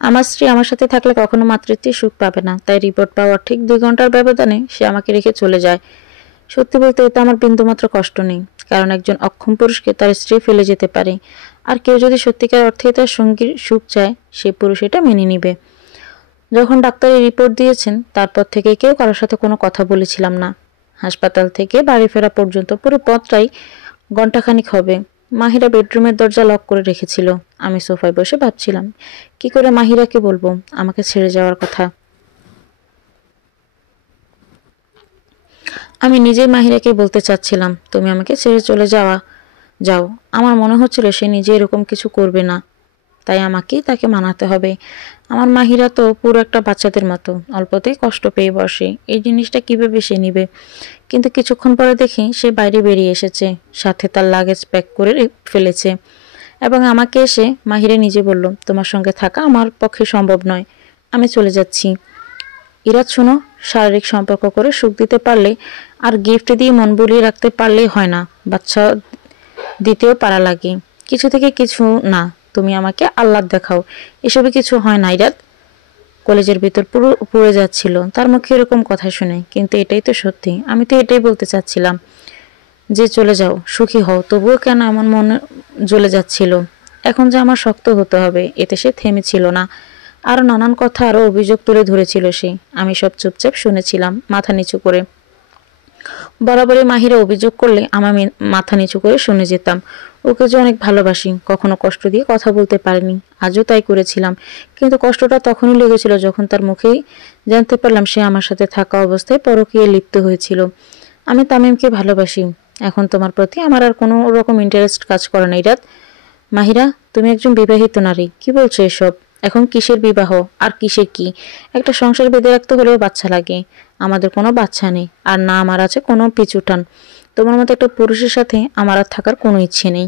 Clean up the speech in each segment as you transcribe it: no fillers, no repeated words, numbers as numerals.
আমার স্ত্রী আমার সাথে থাকলে কখনো মাতৃত্বের সুখ পাবে না, তাই রিপোর্ট পাওয়ার ঠিক 2 ঘন্টার ব্যবধানে সে আমাকে রেখে চলে যায়। সত্যি বলতে এতে আমার বিন্দুমাত্র কষ্ট নেই, কারণ একজন অক্ষম পুরুষকে তার স্ত্রী ফেলে যেতে পারে, আর কেউ যদি সত্যিকার অর্থে তার সঙ্গীর সুখ চায়, সে পুরুষ এটা মেনে নিবে। যখন ডাক্তার এই রিপোর্ট দিয়েছেন, তারপর থেকে কেউ কারোর সাথে কোনো কথা বলেছিলাম না। হাসপাতাল থেকে বাড়ি ফেরা পর্যন্ত পুরো পথটাই ঘন্টাখানিক হবে। মাহিরা বেডরুমের দরজা লক করে রেখেছিল। আমি সোফায় বসে ভাবছিলাম, কি করে মাহিরাকে বলবো আমাকে ছেড়ে যাওয়ার কথা। আমি নিজেই মাহিরাকে বলতে চাচ্ছিলাম, তুমি আমাকে ছেড়ে চলে যাও। আমার মনে হচ্ছিল সে নিজে এরকম কিছু করবে না, তাই আমাকেই তাকে মানাতে হবে। আমার মাহিরা তো পুরো একটা বাচ্চাদের মতো, অল্পতেই কষ্ট পেয়ে বসে। এই জিনিসটা কিভাবে সে নিবে? কিন্তু কিছুক্ষণ পরে দেখি সে বাইরে বেরিয়ে এসেছে, সাথে তার লাগেজ প্যাক করে ফেলেছে, এবং আমাকে এসে মাহিরা নিজে বলল, তোমার সঙ্গে থাকা আমার পক্ষে সম্ভব নয়, আমি চলে যাচ্ছি। ইরাত শোনো, শারীরিক সম্পর্ক করে সুখ দিতে পারলে আর গিফট দিয়ে মন বুলিয়ে রাখতে পারলেই হয় না, বাচ্চা দিতেও পারা লাগে। কিছু থেকে কিছু না, তুমি আমাকে আহ্লাদ দেখাও, এসবে কিছু হয় না ইরাত। কলেজের ভিতর পুরো পুড়ে যাচ্ছিল তার মুখে এরকম কথা শুনে, কিন্তু এটাই তো সত্যি। আমি তো এটাই বলতে চাচ্ছিলাম যে চলে যাও, সুখী হও, তবুও কেন এমন মনে জ্বলে যাচ্ছিল। এখন যে আমার শক্ত হতে হবে, এতে সে থেমেছিল না। আরো নানান কথা, আরো অভিযোগ তুলে ধরেছিল সে। আমি সব চুপচাপ শুনেছিলাম, মাথা নিচু করে। বরাবরই মাহিরা অভিযোগ করলে আমার মাথা নিচু করে শুনে যেতাম। ওকে যে অনেক ভালোবাসি, কখনো কষ্ট দিয়ে কথা বলতে পারিনি, আজও তাই করেছিলাম। কিন্তু কষ্টটা তখনই লেগেছিল যখন তার মুখেই জানতে পারলাম সে আমার সাথে থাকা অবস্থায় পরকীয়ায় লিপ্ত হয়েছিল। আমি তামিমকে ভালোবাসি, এখন তোমার প্রতি আমার আর কোনো রকম ইন্টারেস্ট কাজ করে না ইরাত। মাহিরা, তুমি একজন বিবাহিত নারী, কি বলছো এসব? এখন কিসের বিবাহ আর কিসের কি? একটা সংসার বেঁধে রাখতে হলেও বাচ্চা লাগে। আমাদের কোনো বাচ্চা নেই, আর না আমার আছে কোনো পিছুটান। তোমার মতো একটা পুরুষের সাথে আমার আর থাকার কোনো ইচ্ছে নেই।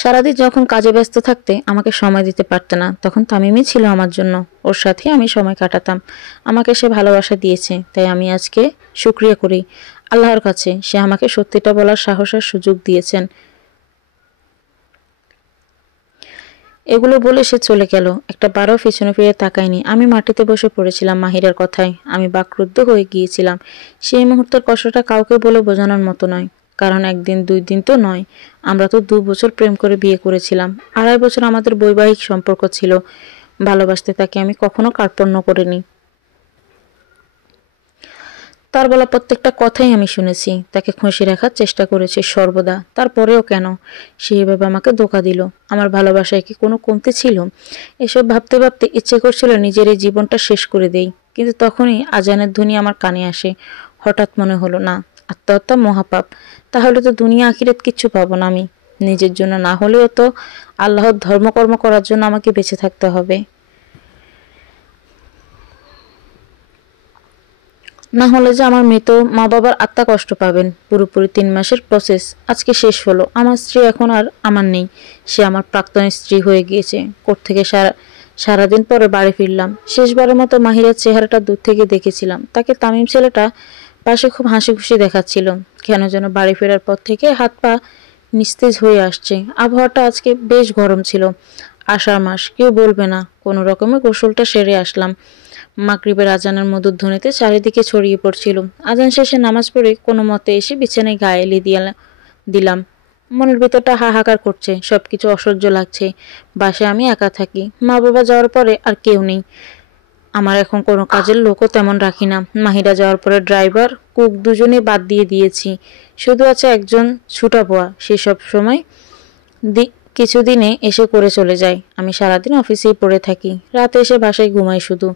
সারাদিন যখন কাজে ব্যস্ত থাকতে আমাকে সময় দিতে পারতে না, তখন তামিমই ছিল আমার জন্য। ওর সাথে আমি সময় কাটাতাম। আমাকে সে ভালোবাসা দিয়েছে, তাই আমি আজকে শুকরিয়া করি আল্লাহর কাছে, সে আমাকে সত্যিটা বলার সাহস আর সুযোগ দিয়েছেন। এগুলো বলে সে চলে গেল, একটা বারও পিছনে ফিরে তাকায়নি। আমি মাটিতে বসে পড়েছিলাম মাহিরার কথায়। আমি বাকরুদ্ধ হয়ে গিয়েছিলাম। সেই মুহূর্তের কষ্টটা কাউকে বলে বোঝানোর মতো নয়, কারণ 1 দিন 2 দিন তো নয়। আমরা তো 2 বছর প্রেম করে বিয়ে করেছিলাম, 2.5 বছর আমাদের বৈবাহিক সম্পর্ক ছিল। ভালোবাসতে তাকে আমি কখনো কার্পণ্য করিনি। তার বলা প্রত্যেকটা কথাই আমি শুনেছি, তাকে খুশি রাখার চেষ্টা করেছি সর্বদা। তারপরেও কেন সে এভাবে আমাকে ধোঁকা দিল? আমার ভালোবাসায় কি কোনো কমতি ছিল? এসব ভাবতে ভাবতে ইচ্ছে করছিল নিজের এই জীবনটা শেষ করে দেই, কিন্তু তখনই আজানের ধ্বনি আমার কানে আসে। হঠাৎ মনে হলো, না, আত্মহত্যা মহাপাপ। তাহলে তো দুনিয়া আখিরাত কিচ্ছু পাবো না আমি। নিজের জন্য না হলেও তো আল্লাহর ধর্মকর্ম করার জন্য আমাকে বেঁচে থাকতে হবে, না হলে যে আমার মৃত মা বাবার আত্মা কষ্ট পাবেন। পুরোপুরি 3 মাসের প্রসেস আজকে শেষ হলো। আমার স্ত্রী এখন আর আমার নেই, সে আমার প্রাক্তন স্ত্রী হয়ে গিয়েছে। কোর্ট থেকে সারাদিন পরে বাড়ি ফিরলাম। শেষবারের মতো মাহিরার চেহারাটা দূর থেকে দেখেছিলাম। তাকে তামিম ছেলেটা পাশে খুব হাসি খুশি দেখাচ্ছিল। কেন যেন বাড়ি ফেরার পর থেকে হাত পা নিস্তেজ হয়ে আসছে। আবহাওয়াটা আজকে বেশ গরম ছিল। আষাঢ় মাস, কেউ বলবে না। কোনো রকমে গোসলটা সেরে আসলাম। মাগরিবের আজানের মধুর ধ্বনিতে চারিদিকে ছড়িয়ে পড়ছিল। আজান শেষে নামাজ পড়ে কোনো মতে এসে বিছানায় গায়ে এলিয়ে দিলাম। মনের ভেতরটা হাহাকার করছে, সবকিছু অসহ্য লাগছে। বাসায় আমি একা থাকি, মা বাবা যাওয়ার পরে আর কেউ নেই। আমার এখন কোনো কাজের লোকও তেমন রাখি না। মাহিরা যাওয়ার পরে ড্রাইভার, কুক দুজনে বাদ দিয়ে দিয়েছি। শুধু আছে একজন ছুটা পোয়া, সে সব সময় কিছুদিনে এসে করে চলে যায়। আমি সারাদিন অফিসেই পড়ে থাকি, রাতে এসে বাসায় ঘুমাই শুধু।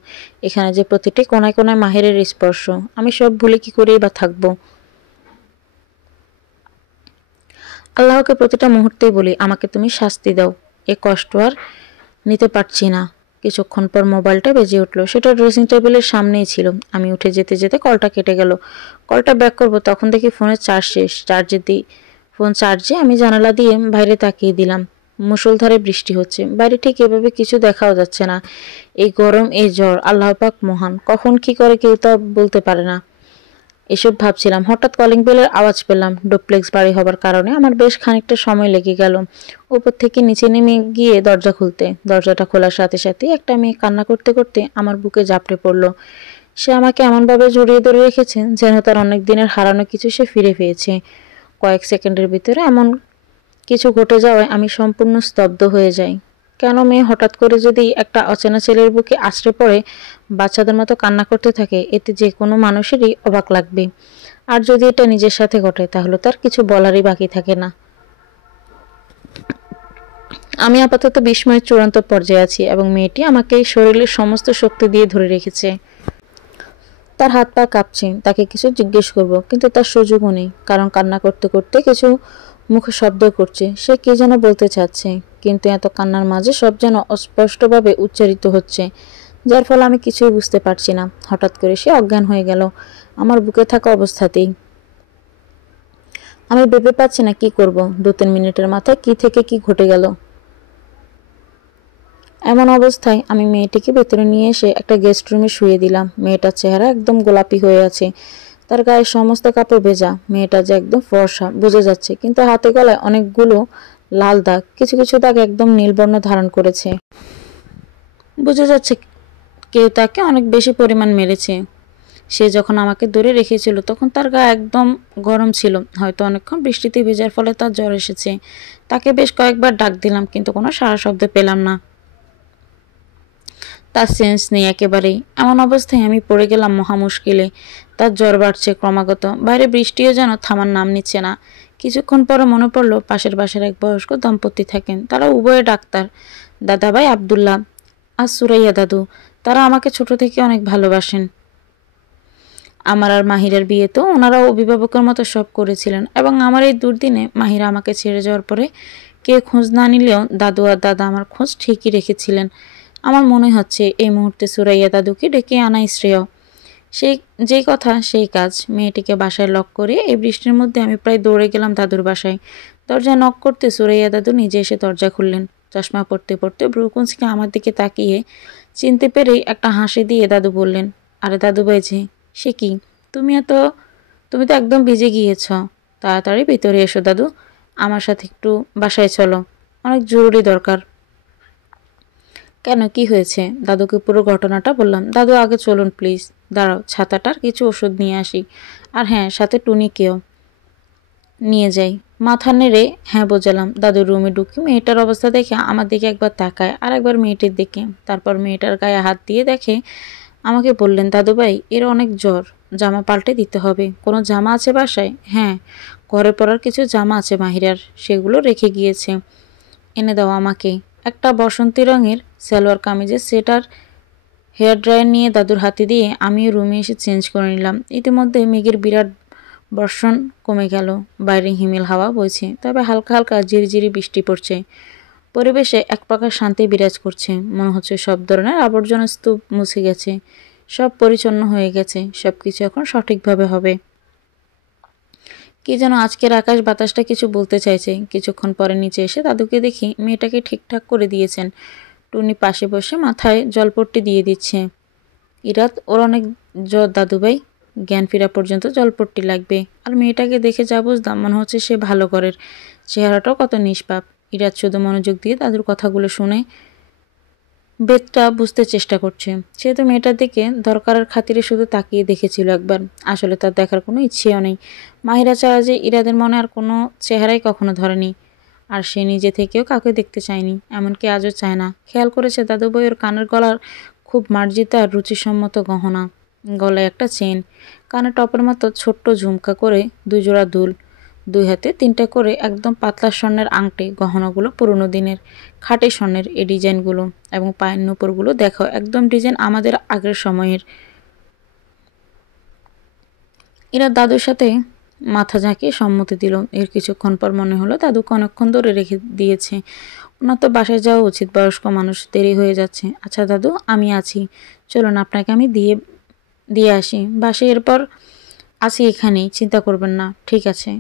এখানে যে প্রতিটি কোনায় কোনায় মাহিরের স্পর্শ, আমি সব ভুলে কি করেই বা থাকবো। আল্লাহকে প্রতিটা মুহূর্তেই বলি, আমাকে তুমি শাস্তি দাও, এ কষ্ট আর নিতে পারছি না। কিছুক্ষণ পর মোবাইলটা বেজে উঠলো। সেটা ড্রেসিং টেবিলের সামনেই ছিল। আমি উঠে যেতে যেতে কলটা কেটে গেল। কলটা ব্যাক করব, তখন দেখি ফোনের চার্জ শেষ। ফোন চার্জে আমি জানালা দিয়ে বাইরে তাকিয়ে দিলাম। মুষলধারে বৃষ্টি হচ্ছে। বাইরে ঠিক এভাবে কিছু দেখাও যাচ্ছে না। এই গরম, এই জ্বর, আল্লাহ পাক মহান, কখন কি করে কেউ তা বলতে পারে না। এসব ভাবছিলাম, হঠাৎ কলিং বেলের আওয়াজ পেলাম। ডুপ্লেক্স বাড়ি হবার কারণে আমার বেশ খানিকটা সময় লেগে গেল উপর থেকে নিচে নেমে গিয়ে দরজা খুলতে। দরজাটা খোলার সাথে সাথে একটা মেয়ে কান্না করতে করতে আমার বুকে ঝাঁপড়ে পড়ল। সে আমাকে এমনভাবে জড়িয়ে ধরে রেখেছে যেন তার অনেক দিনের হারানো কিছু সে ফিরে পেয়েছে। কয়েক সেকেন্ডের ভিতরে এমন কিছু ঘটে যাওয়ায় আমি সম্পূর্ণ স্তব্ধ হয়ে যাই। কেন মেয়ে হঠাৎ করে যদি একটা অচেনা ছেলের বুকে আশ্রয় পড়ে বাচ্চাদের মতো কান্না করতে থাকে, এতে যে কোনো মানুষেরই অবাক লাগবে। আর যদি এটা নিজের সাথে ঘটে তাহলে তার কিছু বলারই বাকি থাকে না। আমি আপাতত বিস্ময়ের চূড়ান্ত পর্যায়ে আছি এবং মেয়েটি আমাকে শরীরের সমস্ত শক্তি দিয়ে ধরে রেখেছে। তার হাত পা কাঁপছে, তাকে কিছু জিজ্ঞেস করব কিন্তু তার সুযোগও নেই, কারণ কান্না করতে করতে কিছু মুখে শব্দ করছে। সে কি যেন বলতে চাচ্ছে, কিন্তু এত কান্নার মাঝে সব যেন অস্পষ্টভাবে উচ্চারিত হচ্ছে, যার ফলে আমি কিছুই বুঝতে পারছি না। হঠাৎ করে সে অজ্ঞান হয়ে গেল আমার বুকে থাকা অবস্থাতেই। আমি ভেবে পাচ্ছি না কি করব। 2-3 মিনিটের মাথায় কি থেকে কি ঘটে গেল। এমন অবস্থায় আমি মেয়েটিকে ভেতরে নিয়ে এসে একটা গেস্ট রুমে শুয়ে দিলাম। মেয়েটার চেহারা একদম গোলাপি হয়ে আছে, তার গায়ের সমস্ত কাপড় ভেজা। মেয়েটা যে একদম ফর্সা বোঝা যাচ্ছে, কিন্তু হাতে গলায় অনেকগুলো লাল দাগ, কিছু কিছু দাগ একদম নীলবর্ণ ধারণ করেছে। বোঝা যাচ্ছে কেউ তাকে অনেক বেশি পরিমাণ মেরেছে। সে যখন আমাকে ধরে রেখেছিল তখন তার গা একদম গরম ছিল, হয়তো অনেকক্ষণ বৃষ্টিতে ভেজার ফলে তার জ্বর এসেছে। তাকে বেশ কয়েকবার ডাক দিলাম কিন্তু কোনো সাড়া শব্দ পেলাম না। তার সেন্স নেই একেবারেই। এমন অবস্থায় আমি পড়ে গেলাম মহা মুশকিলে। তার জ্বর বাড়ছে ক্রমাগত, বাইরে বৃষ্টিও যেন থামার নাম নিচ্ছে না। কিছুক্ষণ পরে মনে পড়লো পাশের বাসার এক বয়স্ক দম্পতি থাকেন, তারা উভয়ে ডাক্তার, দাদাভাই আব্দুল্লাহ আর সুরাইয়া দাদু। তারা আমাকে ছোট থেকে অনেক ভালোবাসেন। আমার আর মাহিরার বিয়েতেও ওনারাও অভিভাবকের মতো সব করেছিলেন, এবং আমার এই দুর্দিনে মাহিরা আমাকে ছেড়ে যাওয়ার পরে কে খোঁজ না নিলেও দাদু আর দাদা আমার খোঁজ ঠিকই রেখেছিলেন। আমার মনে হচ্ছে এই মুহূর্তে সুরাইয়া দাদুকে ডেকে আনাই শ্রেয়। সেই যেই কথা সেই কাজ। মেয়েটিকে বাসায় লক করে এই বৃষ্টির মধ্যে আমি প্রায় দৌড়ে গেলাম দাদুর বাসায়। দরজায় নক করতে সুরাইয়া দাদু নিজে এসে দরজা খুললেন। চশমা পড়তে পড়তে ব্রুকুঞ্চকে আমার দিকে তাকিয়ে চিনতে পেরেই একটা হাসি দিয়ে দাদু বললেন, আরে দাদু ভাই যে, সে কি, তুমি তো একদম ভিজে গিয়েছ। তাড়াতাড়ি ভিতরে এসো দাদু, আমার সাথে একটু বাসায় চলো, অনেক জরুরি দরকার। কেন, কি হয়েছে? দাদুকে পুরো ঘটনাটা বললাম। দাদু, আগে চলুন প্লিজ। দাঁড়াও, ছাতাটার কিছু ওষুধ নিয়ে আসি। আর হ্যাঁ, সাথে টুনিকেও নিয়ে যাই। মাথা নেড়ে হ্যাঁ বোঝালাম। দাদুর রুমে ঢুকি মেয়েটার অবস্থা দেখে আমার দিকে একবার তাকায় আর একবার মেয়েটির দিকে, তারপর মেয়েটার গায়ে হাত দিয়ে দেখে আমাকে বললেন, দাদু ভাই এর অনেক জ্বর, জামা পাল্টে দিতে হবে। কোনো জামা আছে বাসায়? হ্যাঁ, ঘরে পরার কিছু জামা আছে মাহিরার, সেগুলো রেখে গিয়েছে, এনে দাও আমাকে। একটা বসন্তী রঙের সালোয়ার কামিজের সেট আর হেয়ার ড্রায়ার নিয়ে দাদুর হাতে দিয়ে আমিও রুমে এসে চেঞ্জ করে নিলাম। ইতিমধ্যে মেঘের বিরাট বর্ষণ কমে গেল, বাইরে হিমেল হাওয়া বইছে, তবে হালকা হালকা ঝিরিঝিরি বৃষ্টি পড়ছে। পরিবেশে এক প্রকার শান্তি বিরাজ করছে। মনে হচ্ছে সব ধরনের আবর্জনা স্তূপ মুছে গেছে, সব পরিচ্ছন্ন হয়ে গেছে, সব কিছু এখন সঠিকভাবে হবে। কি যেন আজকের আকাশ বাতাসটা কিছু বলতে চাইছে। কিছুক্ষণ পরে নিচে এসে দাদুকে দেখি মেয়েটাকে ঠিকঠাক করে দিয়েছেন। টুনি পাশে বসে মাথায় জলপট্টি দিয়ে দিচ্ছে। ইরাত, ওর অনেক জ্বর দাদুভাই, জ্ঞান ফেরা পর্যন্ত জলপট্টি লাগবে। আর মেয়েটাকে দেখে যা বুঝলাম মনে হচ্ছে সে ভালো ঘরের, চেহারাটাও কত নিষ্পাপ। ইরাত শুধু মনোযোগ দিয়ে দাদুর কথাগুলো শুনে বেদটা বুঝতে চেষ্টা করছে। সে তো মেয়েটার দিকে দরকারের খাতিরে শুধু তাকিয়ে দেখেছিল একবার, আসলে তার দেখার কোনো ইচ্ছেও নেই। মাহিরা ছাড়া যে ইরাদের মনে আর কোনো চেহারাই কখনো ধরেনি, আর সে নিজে থেকেও কাউকে দেখতে চায়নি, এমনকি আজও চায় না। খেয়াল করেছে দাদুভাই ওর কানের গলার খুব মার্জিত আর রুচিসম্মত গহনা, গলায় একটা চেন, কানে টপের মতো ছোট্ট ঝুমকা করে 2 জোড়া দুল, 2 হাতে 3টা করে একদম পাতলা স্বর্ণের আংটি। গহনাগুলো পুরনো দিনের খাঁটি স্বর্ণের, এই ডিজাইনগুলো এবং পায়ের নুপুরগুলো দেখো একদম ডিজাইন আমাদের আগের সময়ের। এরা দাদুর সাথে মাথা ঝাঁকিয়ে সম্মতি দিল। এর কিছুক্ষণ পর মনে হলো দাদুকে অনেকক্ষণ ধরে রেখে দিয়েছে। ওনার তো বাসায় যাওয়া উচিত, বয়স্ক মানুষ, দেরি হয়ে যাচ্ছে। আচ্ছা দাদু, আমি আছি, চলুন আপনাকে আমি দিয়ে আসি বাসায়, এরপর আসি এখানেই, চিন্তা করবেন না। ঠিক আছে,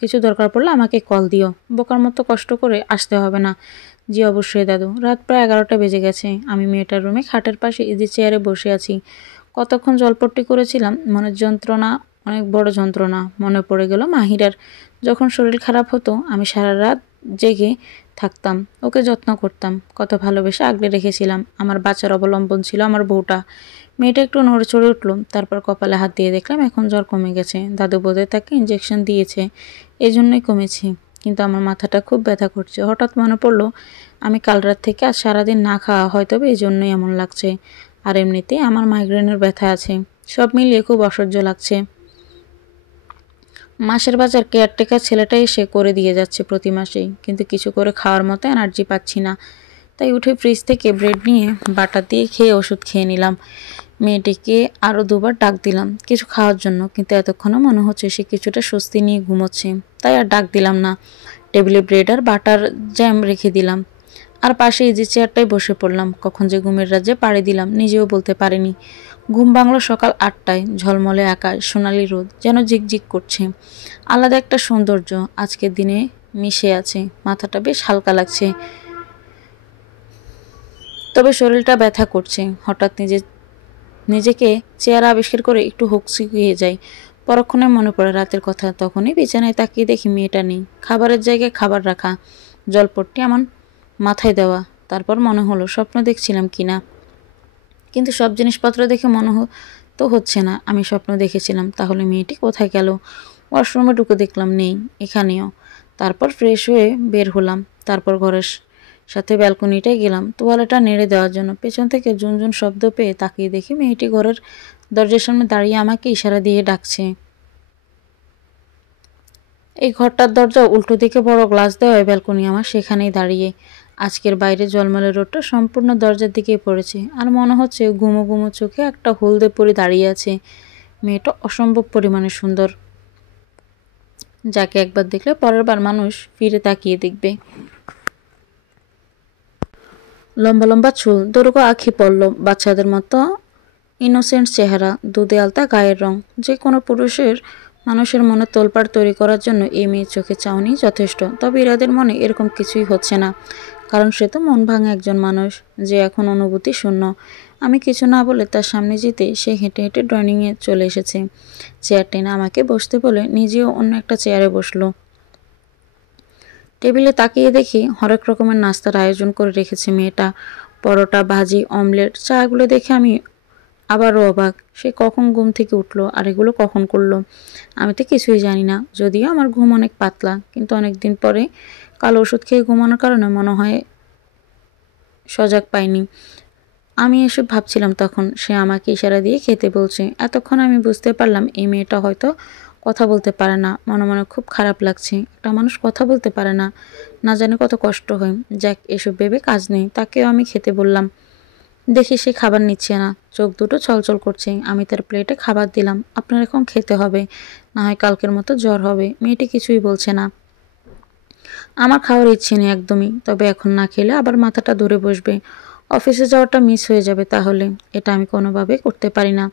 কিছু দরকার পড়লে আমাকে কল দিও, বোকার মতো কষ্ট করে আসতে হবে না। জি অবশ্যই দাদু। রাত প্রায় 11টা বেজে গেছে। আমি মেয়েটার রুমে খাটের পাশে ইজি চেয়ারে বসে আছি। কতক্ষণ জলপট্টি করেছিলাম, মনের যন্ত্রণা, অনেক বড় যন্ত্রণা। মনে পড়ে গেল মাহিরার। যখন শরীর খারাপ হতো আমি সারা রাত জেগে থাকতাম, ওকে যত্ন করতাম, কত ভালোবেসে আগলে রেখেছিলাম। আমার বাঁচার অবলম্বন ছিল আমার বউটা। মেয়েটা একটু নড়ে চড়ে উঠল, তারপর কপালে হাত দিয়ে দেখলাম এখন জ্বর কমে গেছে। দাদু বোধহয় তাকে ইঞ্জেকশন দিয়েছে, এই জন্যই কমেছে। কিন্তু আমার মাথাটা খুব ব্যথা করছে। হঠাৎ মনে পড়লো আমি কাল রাত থেকে আজ সারাদিন না খাওয়া, হয়তো এই জন্যই এমন লাগছে। আর এমনিতেই আমার মাইগ্রেনের ব্যথা আছে। সব মিলিয়ে খুব অসহ্য লাগছে। মাসের বাজার কেয়ারটেকার ছেলেটা এসে করে দিয়ে যাচ্ছে প্রতি মাসেই, কিন্তু কিছু করে খাওয়ার মতো এনার্জি পাচ্ছি না। তাই উঠে ফ্রিজ থেকে ব্রেড নিয়ে বাটার দিয়ে খেয়ে ওষুধ খেয়ে নিলাম। মেয়েটিকে আরও দুবার ডাক দিলাম কিছু খাওয়ার জন্য, কিন্তু এতক্ষণও মনে হচ্ছে সে কিছুটা স্বস্তি নিয়ে ঘুমোচ্ছে, তাই আর ডাক দিলাম না। টেবিলে ব্রেড আর বাটার জ্যাম রেখে দিলাম, আর পাশে ইজি চেয়ারটায় বসে পড়লাম। কখন যে ঘুমের রাজ্যে পাড়ি দিলাম নিজেও বলতে পারিনি। ঘুম ভাঙল সকাল 8টায়। ঝলমলে আকাশ, সোনালি রোদ যেন ঝিকঝিক করছে। আলাদা একটা সৌন্দর্য আজকের দিনে মিশে আছে। মাথাটা বেশ হালকা লাগছে, তবে শরীরটা ব্যথা করছে। হঠাৎ নিজেকে চেয়ার আবিষ্কার করে একটু হকচকিয়ে যাই। পরক্ষণে মনে পড়ে রাতের কথা। তখনই বিছানায় তাকিয়ে দেখি মেয়েটা নেই। খাবারের জায়গায় খাবার রাখা, জলপট্টি আমার মাথায় দেওয়া। তারপর মনে হলো স্বপ্ন দেখছিলাম কিনা, কিন্তু সব জিনিসপত্র দেখে মনে তো হচ্ছে না আমি স্বপ্ন দেখেছিলাম। তাহলে মেয়েটি কোথায় গেল? ওয়াশরুমে ঢুকে দেখলাম নেই, এখানেও। তারপর ফ্রেশ হয়ে বের হলাম, তারপর ঘরের সাথে ব্যালকনিটায় গেলাম তোয়ালেটা নেড়ে দেওয়ার জন্য। পেছন থেকে ঝুনঝুন শব্দ পেয়ে তাকিয়ে দেখি মেয়েটি ঘরের দরজার সামনে দাঁড়িয়ে আমাকে ইশারা দিয়ে ডাকছে। এই ঘরটার দরজা উল্টো দিকে, বড় গ্লাস দেওয়া ব্যালকনি আমার, সেখানেই দাঁড়িয়ে। আজকের বাইরে জলমলে রোদটা সম্পূর্ণ দরজার দিকেই পড়েছে, আর মনে হচ্ছে ঘুমো ঘুমো চোখে একটা হলদে পরি দাঁড়িয়ে আছে। মেয়েটা অসম্ভব পরিমাণে সুন্দর, যাকে একবার দেখলে পরের বার মানুষ ফিরে তাকিয়ে দেখবে। লম্বা লম্বা চুল, দুর্গা আঁখি পল্লব, বাচ্চাদের মতো ইনোসেন্ট চেহারা, দুধে আলতা গায়ের রং। যে কোনো মানুষের মনে তোলপাড় তৈরি করার জন্য এই মেয়ের চোখে চাউনি যথেষ্ট। তবে ইরাদের মনে এরকম কিছুই হচ্ছে না, কারণ সে তো মন ভাঙা একজন মানুষ, যে এখন অনুভূতি শূন্য। আমি কিছু না বলে তার সামনে যেতে সে হেঁটে হেঁটে ড্রয়িংয়ে চলে এসেছে। চেয়ার টেনে আমাকে বসতে বলে নিজেও অন্য একটা চেয়ারে বসলো। টেবিলে তাকিয়ে দেখি হরেক রকমের নাস্তার আয়োজন করে রেখেছে মেয়েটা। পরোটা, ভাজি, অমলেট। চাগুলো দেখে আমি আবারও অবাক। সে কখন ঘুম থেকে উঠলো আর এগুলো কখন করলো? আমি তো কিছুই জানি না। যদিও আমার ঘুম অনেক পাতলা, কিন্তু অনেক দিন পরে কাল ওষুধ খেয়ে ঘুমানোর কারণে মনে হয় সজাগ পাইনি। আমি এসব ভাবছিলাম তখন সে আমাকে ইশারা দিয়ে খেতে বলছে। এতক্ষণ আমি বুঝতে পারলাম এই মেয়েটা হয়তো কথা বলতে পারে না। মনে মনে খুব খারাপ লাগছে। একটা মানুষ কথা বলতে পারে না, না জানে কত কষ্ট হয়। যাক, এসব ভেবে কাজ নেই। তাকেও আমি খেতে বললাম। দেখি সে খাবার নিচ্ছে না, চোখ দুটো ছলছল করছে। আমি তার প্লেটে খাবার দিলাম। আপনার এখন খেতে হবে, না হয় কালকের মতো জ্বর হবে। মেয়েটি কিছুই বলছে না। আমার খাওয়ার ইচ্ছে নেই একদমই, তবে এখন না খেলে আবার মাথাটা ধরে বসবে। অফিসে যাওয়াটা মিস হয়ে যাবে তাহলে। এটা আমি কোনোভাবে করতে পারি না।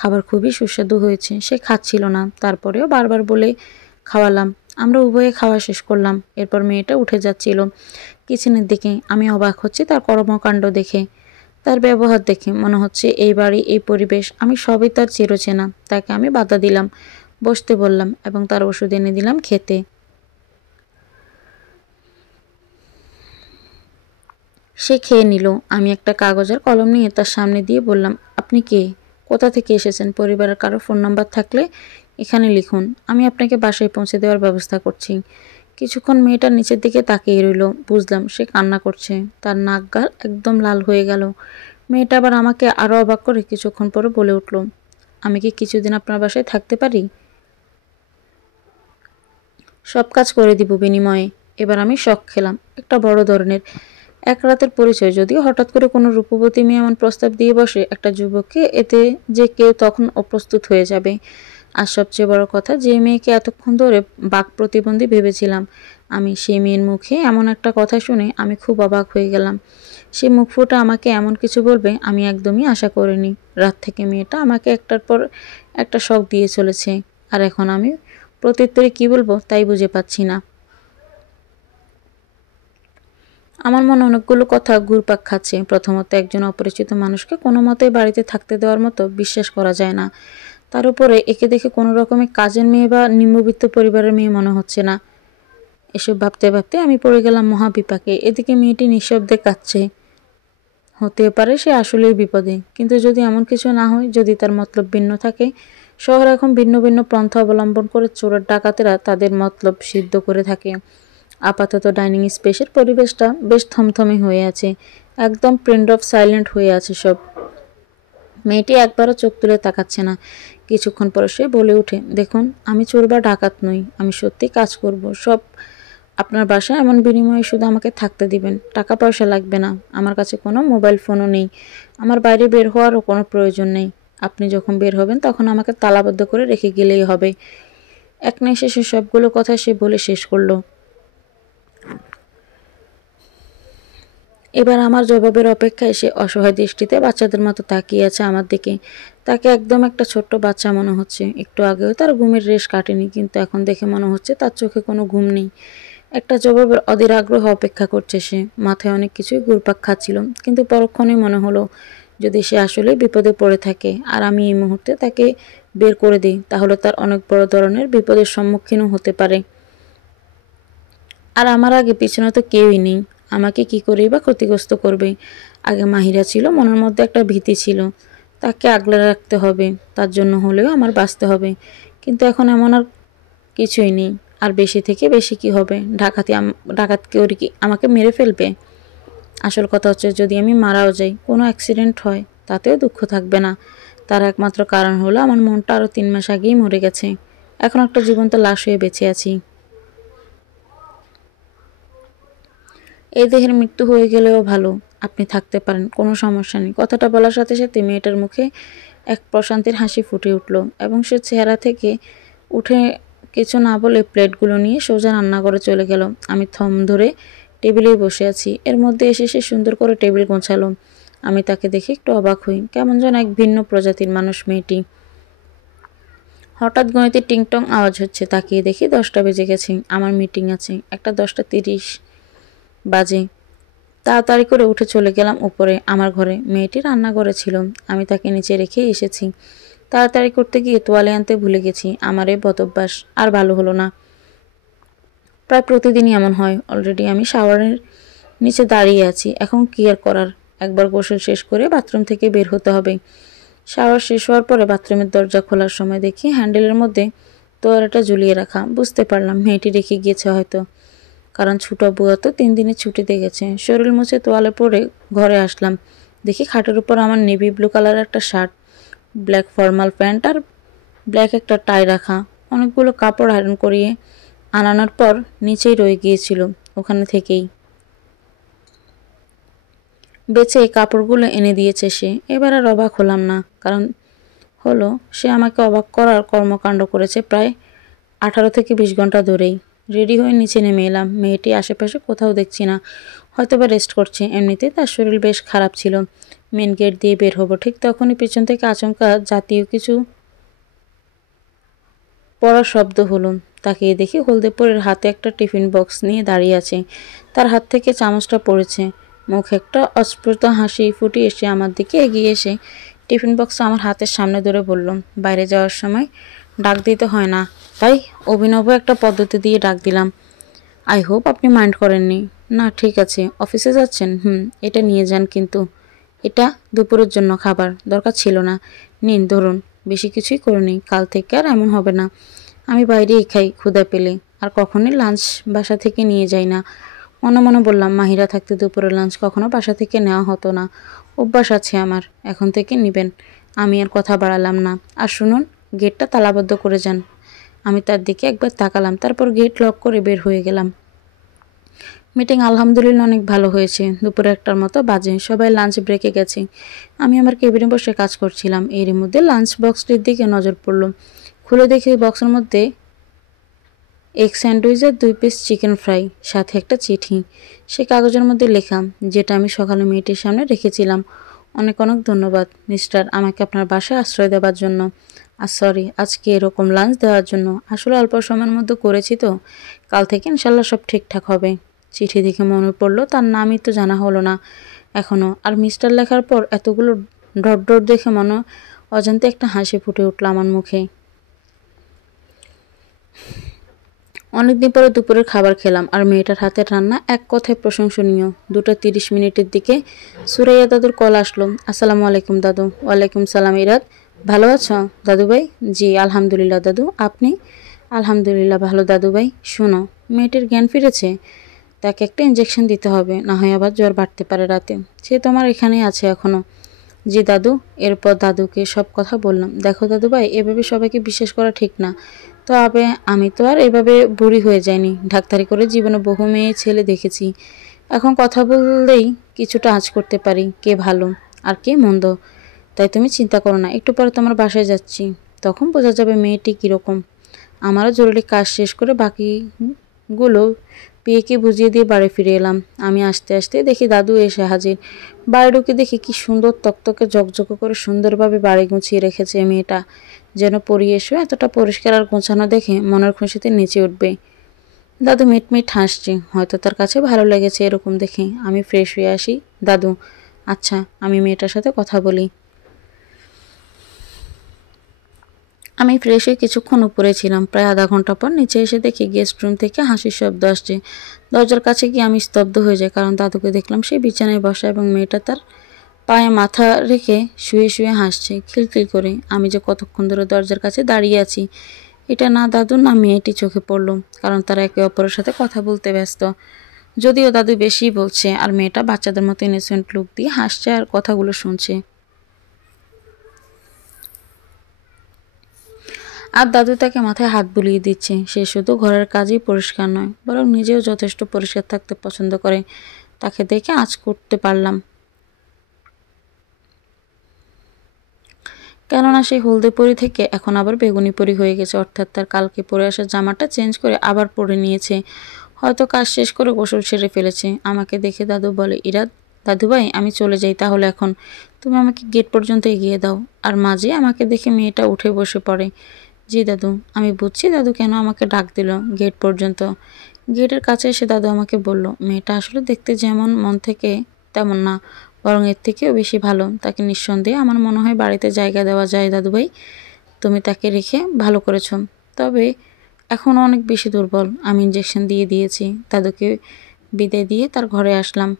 খাবার খুবই সুস্বাদু হয়েছে। সে খাচ্ছিল না, তারপরেও বারবার বলে খাওয়ালাম। আমরা উভয়ে খাওয়া শেষ করলাম। এরপর মেয়েটা উঠে যাচ্ছিল কিচেনের দিকে। আমি অবাক হচ্ছি তার কর্মকাণ্ড দেখে, তার ব্যবহার দেখে। মনে হচ্ছে এই বাড়ি, এই পরিবেশ, আমি সবই তার চিরচেনা। তাকে আমি বাধা দিলাম, বসতে বললাম এবং তার ওষুধ এনে দিলাম খেতে। সে খেয়ে নিল। আমি একটা কাগজ আর কলম নিয়ে তার সামনে দিয়ে বললাম, আপনি কে? কোথা থেকে এসেছেন? পরিবারের কারো ফোন নাম্বার থাকলে এখানে লিখুন, আমি আপনাকে বাসায় পৌঁছে দেওয়ার ব্যবস্থা করছি। কিছুক্ষণ মেয়েটার নিচের দিকে তাকিয়ে রইল। বুঝলাম সে কান্না করছে। তার নাক গাল একদম লাল হয়ে গেল। মেয়েটা আবার আমাকে আরও অবাক করে কিছুক্ষণ পরে বলে উঠল, আমি কি কিছুদিন আপনার বাসায় থাকতে পারি? সব কাজ করে দিব বিনিময়ে। এবার আমি শক খেলাম, একটা বড় ধরনের। এক রাতের পরিচয়, যদিও হঠাৎ করে কোনো রূপবতী মেয়ে এমন প্রস্তাব দিয়ে বসে একটা যুবককে, এতে যে কেউ তখন অপ্রস্তুত হয়ে যাবে। আর সবচেয়ে বড় কথা, যে মেয়েকে এতক্ষণ ধরে বাক প্রতিবন্ধী ভেবেছিলাম আমি, সেই মেয়ের মুখে এমন একটা কথা শুনে আমি খুব অবাক হয়ে গেলাম। সে মুখ ফুটে আমাকে এমন কিছু বলবে আমি একদমই আশা করিনি। রাত থেকে মেয়েটা আমাকে একটার পর একটা শক দিয়ে চলেছে, আর এখন আমি প্রত্যুত্তরে কী বলবো তাই বুঝে পাচ্ছি না। আমার মনে অনেকগুলো কথা ঘুরপাক খাচ্ছে। প্রথমত, একজন অপরিচিত মানুষকে কোনো মতেই বাড়িতে থাকতে দেওয়ার মতো বিশ্বাস করা যায় না। তার উপরে একে দেখে কোনো রকমের কাজের মেয়ে বা নিম্নবিত্ত পরিবারের মেয়ে মনে হচ্ছে না। এসব ভাবতে ভাবতে আমি পড়ে গেলাম মহাবিপাকে। এদিকে মেয়েটি নিঃশব্দে কাঁদছে। হতে পারে সে আসলেই বিপদে, কিন্তু যদি এমন কিছু না হয়, যদি তার মতলব ভিন্ন থাকে। শহরে এখন ভিন্ন ভিন্ন পন্থা অবলম্বন করে চোর ডাকাতেরা তাদের মতলব সিদ্ধ করে থাকে। আপাতত ডাইনিং স্পেসের পরিবেশটা বেশ থমথমে হয়ে আছে, একদম প্রিন্ট অফ সাইলেন্ট হয়ে আছে সব। মেয়েটি একবারও চোখ তুলে তাকাচ্ছে না। কিছুক্ষণ পরে সে বলে ওঠে, দেখুন, আমি চোর বা ডাকাত নই, আমি সত্যি কাজ করব সব আপনার বাসায়, এমন বিনিময়ে শুধু আমাকে থাকতে দিবেন, টাকা পয়সা লাগবে না। আমার কাছে কোনো মোবাইল ফোনও নেই, আমার বাইরে বের হওয়ারও কোনো প্রয়োজন নেই। আপনি যখন বের হবেন তখন আমাকে তালাবদ্ধ করে রেখে গেলেই হবে। এক নিঃশ্বাসে সবগুলো কথা সে বলে শেষ করলো। এবার আমার জবাবের অপেক্ষায় সে অসহায় দৃষ্টিতে বাচ্চাদের মতো তাকিয়ে আছে আমার দিকে। তাকে একদম একটা ছোট্ট বাচ্চা মনে হচ্ছে। একটু আগেও তার ঘুমের রেশ কাটেনি, কিন্তু এখন দেখে মনে হচ্ছে তার চোখে কোনো ঘুম নেই। একটা জবাবের অধীর আগ্রহ অপেক্ষা করছে সে। মাথায় অনেক কিছুই ঘুরপাক খাচ্ছিল, কিন্তু পরক্ষণেই মনে হলো, যদি সে আসলে বিপদে পড়ে থাকে আর আমি এই মুহূর্তে তাকে বের করে দিই, তাহলে তার অনেক বড় ধরনের বিপদের সম্মুখীনও হতে পারে। আর আমার আগে পিছনে তো কেউই নেই, আমাকে কি করেই বা ক্ষতিগ্রস্ত করবে। আগে মাহিরা ছিল, মনের মধ্যে একটা ভীতি ছিল, তাকে আগলে রাখতে হবে, তার জন্য হলেও আমার বাঁচতে হবে। কিন্তু এখন এমন আর কিছুই নেই। আর বেশি থেকে বেশি কি হবে, ডাকাত কেউ কি আমাকে মেরে ফেলবে? আসল কথা হচ্ছে, যদি আমি মারাও যাই, কোনো অ্যাক্সিডেন্ট হয়, তাতেও দুঃখ থাকবে না। তার একমাত্র কারণ হলো আমার মনটা আরও 3 মাস আগেই মরে গেছে, এখন একটা জীবন্ত লাশ হয়ে বেঁচে আছি। এই দেহের মৃত্যু হয়ে গেলেও ভালো, আপনি থাকতে পারেন, কোনো সমস্যা নেই। কথাটা বলার সাথে সাথে মেয়েটার মুখে এক প্রশান্তির হাসি ফুটে উঠল, এবং সে চেহারা থেকে উঠে কিছু না বলে প্লেটগুলো নিয়ে সোজা রান্নাঘরে চলে গেল। আমি থম ধরে টেবিলেই বসে আছি। এর মধ্যে এসে সে সুন্দর করে টেবিল গোছালো। আমি তাকে দেখে একটু অবাক হই, কেমন যেন এক ভিন্ন প্রজাতির মানুষ মেয়েটি। হঠাৎ গণিতে টিংটং আওয়াজ হচ্ছে, তাকিয়ে দেখি 10টা বেজে গেছে। আমার মিটিং আছে, একটা 10টা 30 বাজে। তাড়াতাড়ি করে উঠে চলে গেলাম উপরে, আমার ঘরে। মেয়েটি রান্নাঘরে ছিল, আমি তাকে নিচে রেখেই এসেছি। তাড়াতাড়ি করতে গিয়ে তোয়ালে আনতে ভুলে গেছি। আমার এই বদভ্যাস আর ভালো হলো না। প্রায় প্রতিদিনই এমন হয়। অলরেডি আমি শাওয়ারের নিচে দাঁড়িয়ে আছি, এখন কি আর করার। একবার গোসল শেষ করে বাথরুম থেকে বের হতে হবে। শাওয়ার শেষ হওয়ার পরে বাথরুমের দরজা খোলার সময় দেখি হ্যান্ডেলের মধ্যে তোয়ালেটা ঝুলিয়ে রাখা। বুঝতে পারলাম মেয়েটি রেখে গিয়েছে হয়তো, কারণ ছোটো বুয়া তো 3 দিনের ছুটিতে গেছে। শরীর মুছে তোয়ালে পরে ঘরে আসলাম। দেখি খাটের উপর আমার নেভি ব্লু কালার একটা শার্ট, ব্ল্যাক ফর্মাল প্যান্ট আর ব্ল্যাক একটা টাই রাখা। অনেকগুলো কাপড় আয়রন করিয়ে আনানোর পর নিচেই রয়ে গিয়েছিল, ওখানে থেকেই বেছে কাপড়গুলো এনে দিয়েছে সে। এবার আর অবাক হলাম না, কারণ হলো সে আমাকে অবাক করার কর্মকাণ্ড করেছে প্রায় 18 থেকে 20 ঘন্টা ধরেই। রেডি হয়ে নিচে নেমে এলাম। মেয়েটি আশেপাশে কোথাও দেখছি না, হয়তো বা রেস্ট করছে। এমনিতেই তার শরীর বেশ খারাপ ছিল। মেন গেট দিয়ে বের হবো, ঠিক তখনই পিছন থেকে আচমকা জাতীয় কিছু পড়ার শব্দ হলো। তাকিয়ে দেখি হলদেপুরের হাতে একটা টিফিন বক্স নিয়ে দাঁড়িয়ে আছে। তার হাত থেকে চামচটা পড়েছে। মুখে একটা অস্ফুট হাসি ফুটিয়ে এসে আমার দিকে এগিয়ে এসে টিফিন বক্স আমার হাতের সামনে ধরে বলল, বাইরে যাওয়ার সময় ডাক দিতে হয় না, তাই অভিনব একটা পদ্ধতি দিয়ে ডাক দিলাম। আই হোপ আপনি মাইন্ড করেননি। না, ঠিক আছে। অফিসে যাচ্ছেন? এটা নিয়ে যান, কিন্তু এটা দুপুরের জন্য খাবার, দরকার ছিল না। নিন, ধরুন। বেশি কিছুই করিনি, কাল থেকে আর এমন হবে না। আমি বাইরেই খাই ক্ষুধা পেলে, আর কখনোই লাঞ্চ বাসা থেকে নিয়ে যাই না। মনে মনে বললাম, মাহিরা থাকতে দুপুরের লাঞ্চ কখনো বাসা থেকে নেওয়া হতো না। অভ্যাস আছে আমার, এখন থেকে নেবেন। আমি আর কথা বাড়ালাম না। আর শুনুন, গেটটা তালাবদ্ধ করে যান। আমি তার দিকে একবার তাকালাম, তারপর গেট লক করে বের হয়ে গেলাম। মিটিং আলহামদুলিল্লাহ অনেক ভালো হয়েছে। দুপুরে 1টার মতো বাজে, সবাই লাঞ্চ ব্রেকে গেছে। আমি আমার কেবিনে বসে কাজ করছিলাম। এরই মধ্যে লাঞ্চ বক্সটির দিকে নজর পড়ল। খুলে দেখি বক্সের মধ্যে এগ স্যান্ডউইচ আর 2 পিস চিকেন ফ্রাই, সাথে একটা চিঠি। সে কাগজের মধ্যে লেখা, যেটা আমি সকালে মেয়েটির সামনে রেখেছিলাম। অনেক অনেক ধন্যবাদ মিস্টার, আমাকে আপনার বাসায় আশ্রয় দেওয়ার জন্য। আর সরি আজকে এরকম লাঞ্চ দেওয়ার জন্য। আসলে অল্প সময়ের মধ্যে করেছি তো, কাল থেকে ইনশাল্লাহ সব ঠিকঠাক হবে। চিঠি দেখে মনে পড়ল তার নামই তো জানা হলো না এখনও। আর মিস্টার লেখার পর এতগুলো ডট ডট দেখে মনে অজান্তে একটা হাসি ফুটে উঠল আমার মুখে। অনেকদিন পরে দুপুরের খাবার খেলাম, আর মেয়েটার হাতের রান্না এক কথায় প্রশংসনীয়। 2:30 দিকে সুরাইয়া দাদুর কল আসলো। আসসালামু আলাইকুম দাদু। ওয়ালাইকুম সালাম ইরাদ, ভালো আছো দাদুভাই? জি আলহামদুলিল্লাহ দাদু, আপনি? আলহামদুলিল্লাহ ভালো দাদুভাই। শোনো, মেয়েটির জ্ঞান ফিরেছে, তাকে একটা ইঞ্জেকশন দিতে হবে, না হয় আবার জ্বর বাড়তে পারে রাতে। সে তোমার এখানেই আছে এখনও। জি দাদু। এরপর দাদুকে সব কথা বললাম। দেখো দাদুভাই, এভাবে সবাইকে বিশ্বাস করা ঠিক না। তবে আমি তো আর এভাবে বুড়ি হয়ে যাইনি। ডাক্তারি করে জীবনে বহু মেয়ে ছেলে দেখেছি। এখন কথা বললেই কিছুটা আঁচ করতে পারি কে ভালো আর কে মন্দ। তাই তুমি চিন্তা করো না, একটু পরে তোমার বাসায় যাচ্ছি, তখন বোঝা যাবে মেয়েটি কীরকম। আমারও জরুরি কাজ শেষ করে বাকিগুলো বিয়েকে বুঝিয়ে দিয়ে বাড়ি ফিরে এলাম। আমি আসতে আসতে দেখি দাদু এসে হাজির। বাড়ি ঢুকে দেখি কি সুন্দর তকতকে ঝকঝকে করে সুন্দরভাবে বাড়ি গুছিয়ে রেখেছে মেয়েটা, যেন পরিয়ে এসে এতটা পরিষ্কার আর গোছানো দেখে মনের খুশিতে নেচে উঠবে। দাদু মিটমিট হাসছে, হয়তো তার কাছে ভালো লেগেছে এরকম দেখে। আমি ফ্রেশ হয়ে আসি। দাদু, আচ্ছা আমি মেয়েটার সাথে কথা বলি। আমি ফ্রেশ হয়ে কিছুক্ষণ উপরে ছিলাম। প্রায় আধা ঘন্টা পর নিচে এসে দেখি গেস্ট রুম থেকে হাসির শব্দ আসছে। দরজার কাছে গিয়ে আমি স্তব্ধ হয়ে যাই, কারণ দাদুকে দেখলাম সে বিছানায় বসা এবং মেয়েটা তার পায়ে মাথা রেখে শুয়ে শুয়ে হাসছে খিলখিল করে। আমি যে কতক্ষণ ধরে দরজার কাছে দাঁড়িয়ে আছি, এটা না দাদু না মেয়েটি চোখে পড়ল, কারণ তারা একে অপরের সাথে কথা বলতে ব্যস্ত। যদিও দাদু বেশি বলছে, আর মেয়েটা বাচ্চাদের মতো ইনোসেন্ট লুক দিয়ে হাসছে আর কথাগুলো শুনছে। আর দাদু তাকে মাথায় হাত বুলিয়ে দিচ্ছে। সে শুধু ঘরের কাজই পরিষ্কার নয়, বরং নিজেও যথেষ্ট পরিষ্কার থাকতে পছন্দ করে। তাকে দেখে আঁচ করতে পারলাম, কেননা সেই হলদে পরি থেকে এখন আবার বেগুনি পরি হয়ে গেছে। অর্থাৎ তার কালকে পরে আসা জামাটা চেঞ্জ করে আবার পরে নিয়েছে। হয়তো কাজ শেষ করে গোসল সেরে ফেলেছে। আমাকে দেখে দাদু বলে, ইরাদ দাদুভাই আমি চলে যাই তাহলে এখন, তুমি আমাকে গেট পর্যন্ত এগিয়ে দাও। আর মাঝে আমাকে দেখে মেয়েটা উঠে বসে পড়ে। জি দাদু। আমি বুঝছি দাদু কেন আমাকে ডাক দিল গেট পর্যন্ত। গেটের কাছে এসে দাদু আমাকে বলল, মেয়েটা আসলে দেখতে যেমন মন থেকে তেমন না, বরং এর থেকেও বেশি ভালো। তাকে নিঃসন্দেহে আমার মনে হয় বাড়িতে জায়গা দেওয়া যায় দাদুভাই। তুমি তাকে রেখে ভালো করেছ, তবে এখনও অনেক বেশি দুর্বল। আমি ইঞ্জেকশন দিয়ে দিয়েছি। দাদুকে বিদায় দিয়ে তার ঘরে আসলাম।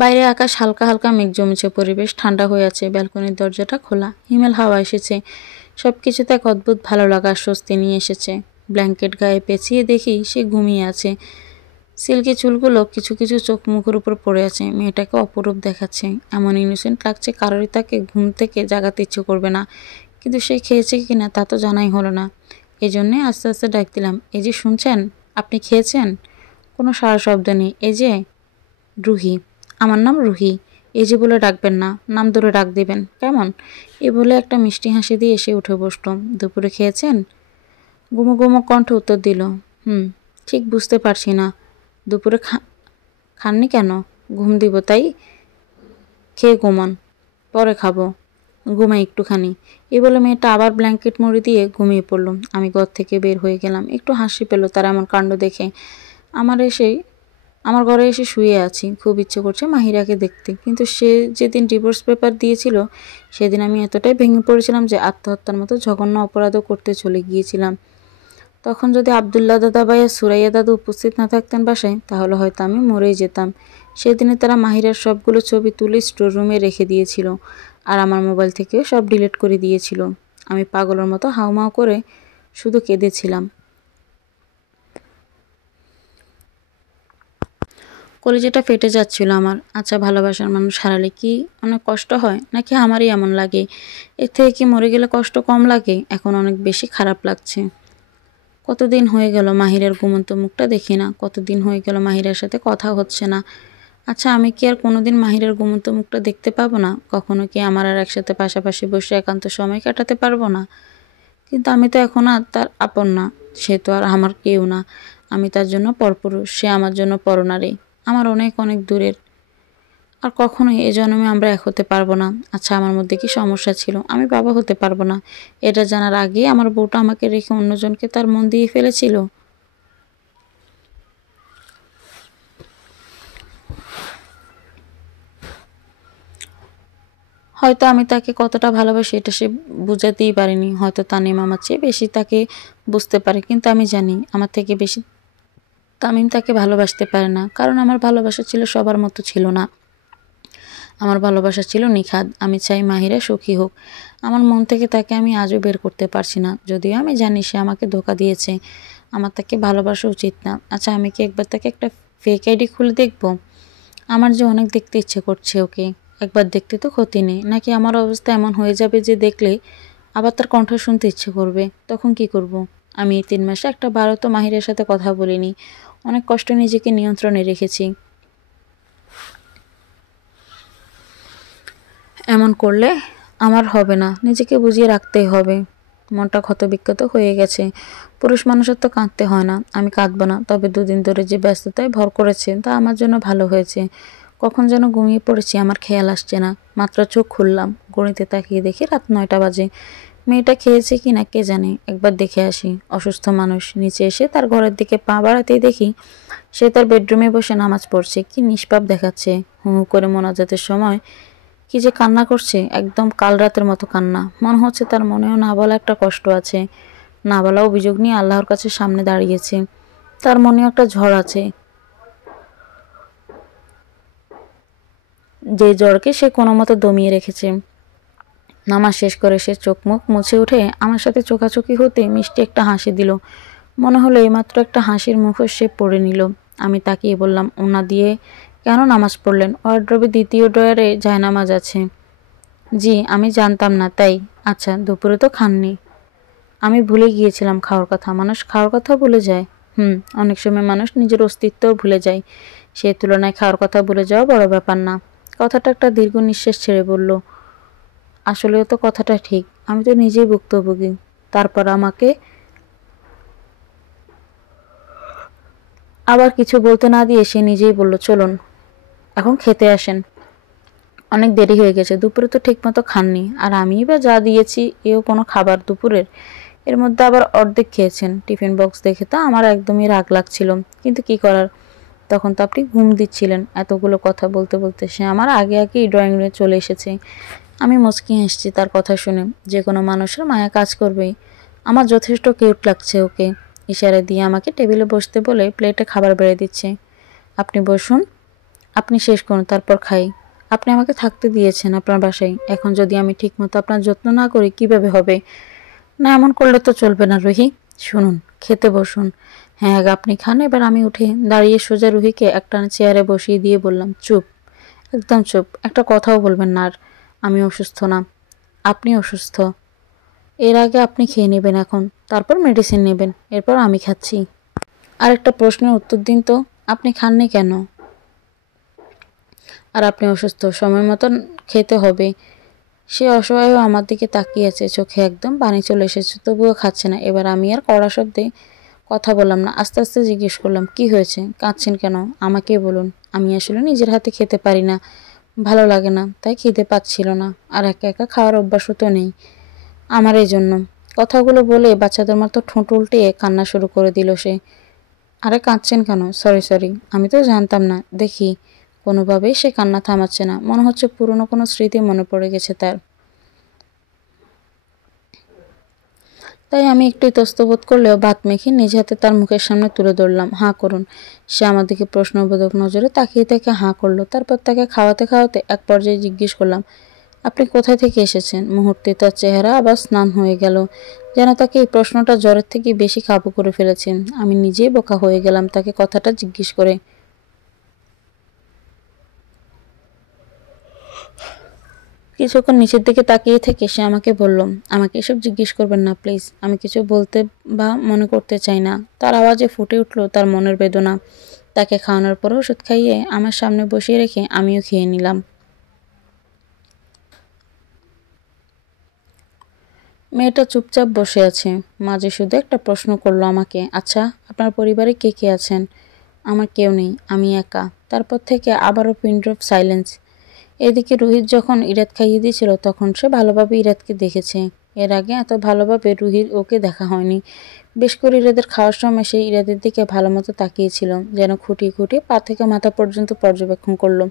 বাইরে আকাশ হালকা হালকা মেঘ জমেছে, পরিবেশ ঠান্ডা হয়ে আছে। ব্যালকনির দরজাটা খোলা, হিমেল হাওয়া এসেছে। সব কিছুতে এক অদ্ভুত ভালো লাগা স্বস্তি নিয়ে এসেছে। ব্ল্যাঙ্কেট গায়ে পেঁচিয়ে দেখি সে ঘুমিয়ে আছে। সিল্কি চুলগুলো কিছু কিছু চোখ মুখের উপর পড়ে আছে। মেয়েটাকে অপরূপ দেখাচ্ছে, এমন ইনোসেন্ট লাগছে কারোরই তাকে ঘুম থেকে জাগাতে ইচ্ছে করবে না। কিন্তু সে খেয়েছে কিনা তা তো জানাই হলো না। এই জন্যে আস্তে আস্তে ডাক দিলাম, এই যে শুনছেন, আপনি খেয়েছেন? কোনো সারা শব্দ নেই। এই যে রুহি, আমার নাম রুহি। এই যে বলে ডাকবেন না, নাম ধরে ডাক দিবেন কেমন? এ বলে একটা মিষ্টি হাসি দিয়ে এসে উঠে বসল। দুপুরে খেয়েছেন? গুমো গুমো কণ্ঠে উত্তর দিল, ঠিক বুঝতে পারছি না। দুপুরে খাননি কেন? ঘুম দিব তাই? খেয়ে ঘুমান, পরে খাবো, ঘুমাই একটুখানি। এই বলে মেয়েটা আবার ব্ল্যাঙ্কেট মুড়ি দিয়ে ঘুমিয়ে পড়ল। আমি ঘর থেকে বের হয়ে গেলাম। একটু হাসি পেল তার এমন কাণ্ড দেখে। আমার ঘরে এসে শুয়ে আছি, খুব ইচ্ছে করছে মাহিরাকে দেখতে। কিন্তু সে যেদিন ডিভোর্স পেপার দিয়েছিল, সেদিন আমি এতটাই ভেঙে পড়েছিলাম যে আত্মহত্যার মতো জঘন্য অপরাধও করতে চলে গিয়েছিলাম। তখন যদি আবদুল্লাহ দাদাভাই আর সুরাইয়া দাদু উপস্থিত না থাকতেন বাসায়, তাহলে হয়তো আমি মরেই যেতাম। সেদিনে তারা মাহিরার সবগুলো ছবি তুলে স্টোর রুমে রেখে দিয়েছিল, আর আমার মোবাইল থেকেও সব ডিলিট করে দিয়েছিল। আমি পাগলের মতো হাউমাউ করে শুধু কেঁদেছিলাম। কলিজাটা ফেটে যাচ্ছিল আমার। আচ্ছা, ভালোবাসার মানুষ হারালে কি অনেক কষ্ট হয়, নাকি আমারই এমন লাগে? এর থেকে কি মরে গেলে কষ্ট কম লাগে? এখন অনেক বেশি খারাপ লাগছে। কতদিন হয়ে গেল মাহিরার ঘুমন্ত মুখটা দেখি না। কতদিন হয়ে গেল মাহিরার সাথে কথা হচ্ছে না। আচ্ছা, আমি কি আর কোনোদিন মাহিরার ঘুমন্ত মুখটা দেখতে পাবো না? কখনো কি আমার আর একসাথে পাশাপাশি বসে একান্ত সময় কাটাতে পারবো না? কিন্তু আমি তো এখন আর তার আপন না। সে তো আর আমার কেউ না। আমি তার জন্য পরপুরুষ, সে আমার জন্য পরনারী। আমার অনেক অনেক দূরের। আর কখনোই এ জন্মে আমরা এক হতে পারবো না। আচ্ছা, আমার মধ্যে কি সমস্যা ছিল? আমি বাবা হতে পারবো না। এটা জানার আগেই আমার বউটা আমাকে রেখে অন্যজনকে তার মন দিয়ে ফেলেছিল। হয়তো আমি তাকে কতটা ভালোবাসি এটা সে বুঝাতেই পারেনি। হয়তো তানিম আমার চেয়ে বেশি তাকে বুঝতে পারে, কিন্তু আমি জানি আমার থেকে বেশি তামিম তাকে ভালোবাসতে পারে না, কারণ আমার ভালোবাসা ছিল সবার মতো ছিল না। আমার ভালোবাসা ছিল নিখাদ। আমি চাই মাহিরা সুখী হোক। আমার মন থেকে তাকে আমি আজও বের করতে পারছি না, যদিও আমি জানি সে আমাকে ধোকা দিয়েছে। আমার তাকে ভালোবাসা উচিত না। আচ্ছা, আমি কি একবার তাকে একটা ফেক আইডি খুলে দেখব? আমার যে অনেক দেখতে ইচ্ছে করছে ওকে। একবার দেখতে তো ক্ষতি নেই। নাকি আমার অবস্থা এমন হয়ে যাবে যে দেখলে আবার তার কণ্ঠ শুনতে ইচ্ছে করবে? তখন কি করব? আমি এই 3 মাসে একটা বারও তো মাহিরের সাথে কথা বলিনি। অনেক কষ্ট নিজেকে নিয়ন্ত্রণে রেখেছি। এমন করলে আমার হবে না, নিজেকে বুঝিয়ে রাখতেই হবে। মনটা ক্ষতবিক্ষত হয়ে গেছে। পুরুষ মানুষের তো কাঁদতে হয় না। আমি কাঁদবো না, তবে 2 দিন ধরে যে ব্যস্ততায় ভর করেছে তা আমার জন্য ভালো হয়েছে। কখন যেন ঘুমিয়ে পড়েছি, আমার খেয়াল আসছে না। মাত্র চোখ খুললাম, ঘড়িতে তাকিয়ে দেখি রাত 9টা বাজে। মেয়েটা খেয়েছে কি না কে জানে, একবার দেখে আসি। অসুস্থ মানুষ। নিচে এসে তার ঘরের দিকে পা বাড়াতেই দেখি সে তার বেডরুমে বসে নামাজ পড়ছে। কি নিষ্পাপ দেখাচ্ছে। হু হু করে মোনাজাতের সময় কি যে কান্না করছে, একদম কাল রাতের মতো কান্না। মনে হচ্ছে তার মনেও না বলা একটা কষ্ট আছে। না বলা অভিযোগ নিয়ে আল্লাহর কাছে সামনে দাঁড়িয়েছে। তার মনেও একটা ঝড় আছে, যে জ্বরকে সে কোনো মতো দমিয়ে রেখেছে। নামাজ শেষ করে সে চোখ মুখ মুছে উঠে আমার সাথে চোখাচোখি হতে মিষ্টি একটা হাসি দিল। মনে হলো এইমাত্র একটা হাসির মুখোশ সে পড়ে নিল। আমি তাকিয়ে বললাম, ওনা দিয়ে কেন নামাজ পড়লেন? ওয়ার্ড্রোবে দ্বিতীয় ড্রয়ারে জায়নামাজ আছে। জি, আমি জানতাম না তাই। আচ্ছা, দুপুরে তো খাননি। আমি ভুলে গিয়েছিলাম খাওয়ার কথা। মানুষ খাওয়ার কথা ভুলে যায়। অনেক সময় মানুষ নিজের অস্তিত্বও ভুলে যায়। সে তুলনায় খাওয়ার কথা ভুলে যাওয়া বড় ব্যাপার না। কথাটা একটা দীর্ঘ নিঃশ্বাস ছেড়ে বলল, আসলেও তো কথাটা ঠিক। আমি তো নিজেই ভুক্তভোগী। তারপর আমাকে আবার কিছু বলতে না দিয়ে সে নিজেই বলল, চলুন এখন খেতে আসেন। অনেক দেরি হয়ে গেছে। দুপুরে তো ঠিকমতো খাননি। আর আমিই বা যা দিয়েছি এও কোনো খাবার দুপুরের? এর মধ্যে আবার অর্ধেক খেয়েছেন। টিফিন বক্স দেখে তো আমার একদমই রাগ লাগছিল, কিন্তু কি করার। তখন তো আপনি ঘুম দিচ্ছিলেন। এতগুলো কথা বলতে বলতে সে আমার আগে আগেই ড্রয়িং রুমে চলে এসেছে। আমি মুচকি হাসছি তার কথা শুনে। যে কোনো মানুষের মায়া কাজ করবেই। আমার যথেষ্ট কিউট লাগছে ওকে। ইশারা দিয়ে আমাকে টেবিলে বসতে বলে প্লেটে খাবার বেড়ে দিচ্ছে। আপনি বসুন, আপনি শেষ করুন, তারপর খাই। আপনি আমাকে থাকতে দিয়েছেন আপনার বাসায়। এখন যদি আমি ঠিকমতো আপনার যত্ন না করি কিভাবে হবে? না, এমন করলে তো চলবে না রুহি। শুনুন, খেতে বসুন। হ্যাঁ, আগে আপনি খান, এবার আমি উঠে দাঁড়িয়ে সোজা রুহিকে একটা চেয়ারে বসিয়ে দিয়ে বললাম, চুপ, একদম চুপ, একটা কথাও বলবেন না আর। আমি অসুস্থ না, আপনি অসুস্থ। এর আগে আপনি খেয়ে নেবেন এখন, তারপর মেডিসিন নেবেন, এরপর আমি খাচ্ছি। আর একটা প্রশ্নের উত্তর দিন তো, আপনি খাননি কেন? আর আপনি অসুস্থ, সময় মতন খেতে হবে। সে অসহায়ও আমার দিকে তাকিয়ে আছে, চোখে একদম পানি চলে এসেছে, তবুও খাচ্ছে না। এবার আমি আর কড়া শব্দে কথা বললাম না, আস্তে আস্তে জিজ্ঞেস করলাম, কি হয়েছে? কাঁদছেন কেন? আমাকে বলুন। আমি আসলে নিজের হাতে খেতে পারি না, ভালো লাগে না, তাই খিদে পাচ্ছিল না। আর একা একা খাওয়ার অভ্যাসও তো নেই আমার, এই জন্য। কথাগুলো বলে বাচ্চাদের মতো ঠোঁট উল্টিয়ে কান্না শুরু করে দিল সে। আরে কাঁদছেন কেন? সরি সরি, আমি তো জানতাম না। দেখি কোনোভাবেই সে কান্না থামাচ্ছে না। মনে হচ্ছে পুরনো কোনো স্মৃতি মনে পড়ে গেছে তার। তাই আমি একটু ইতস্তত করলেও ভাত মেখে নিজ হাতে তার মুখের সামনে তুলে ধরলাম। হাঁ করুন। সে আমার দিকে প্রশ্নবোধক নজরে তাকিয়ে থেকে হাঁ করলো। তারপর তাকে খাওয়াতে খাওয়াতে এক পর্যায়ে জিজ্ঞেস করলাম, আপনি কোথায় থেকে এসেছেন? মুহূর্তে তার চেহারা আবার স্নান হয়ে গেল, যেন তাকে এই প্রশ্নটা জ্বরের থেকে বেশি কাবু করে ফেলেছেন। আমি নিজেই বোকা হয়ে গেলাম তাকে কথাটা জিজ্ঞেস করে। কিছুক্ষণ নিচের দিকে তাকিয়ে থেকে সে আমাকে বলল, আমাকে এসব জিজ্ঞেস করবেন না প্লিজ। আমি কিছু বলতে বা মনে করতে চাই না। তার আওয়াজে ফুটে উঠল তার মনের বেদনা। তাকে খাওয়ানোর পর ওষুধ খাইয়ে আমার সামনে বসিয়ে রেখে আমিও খেয়ে নিলাম। মেয়েটা চুপচাপ বসে আছে। মাঝে শুধু একটা প্রশ্ন করলো আমাকে, আচ্ছা আপনার পরিবারে কে কে আছেন? আমার কেউ নেই, আমি একা। তারপর থেকে আবারও পিন ড্রপ সাইলেন্স। এদিকে রোহিত যখন ইরাত খাইয়ে দিয়েছিল তখন সে ভালোভাবে ইরাতকে দেখেছে। এর আগে এত ভালোভাবে রুহির ওকে দেখা হয়নি। বেশ করে ইরাদের খাওয়ার সময় সে ইরাদের দিকে ভালো মতো তাকিয়েছিল, যেন খুঁটিয়ে খুঁটিয়ে পা থেকে মাথা পর্যন্ত পর্যবেক্ষণ করলো।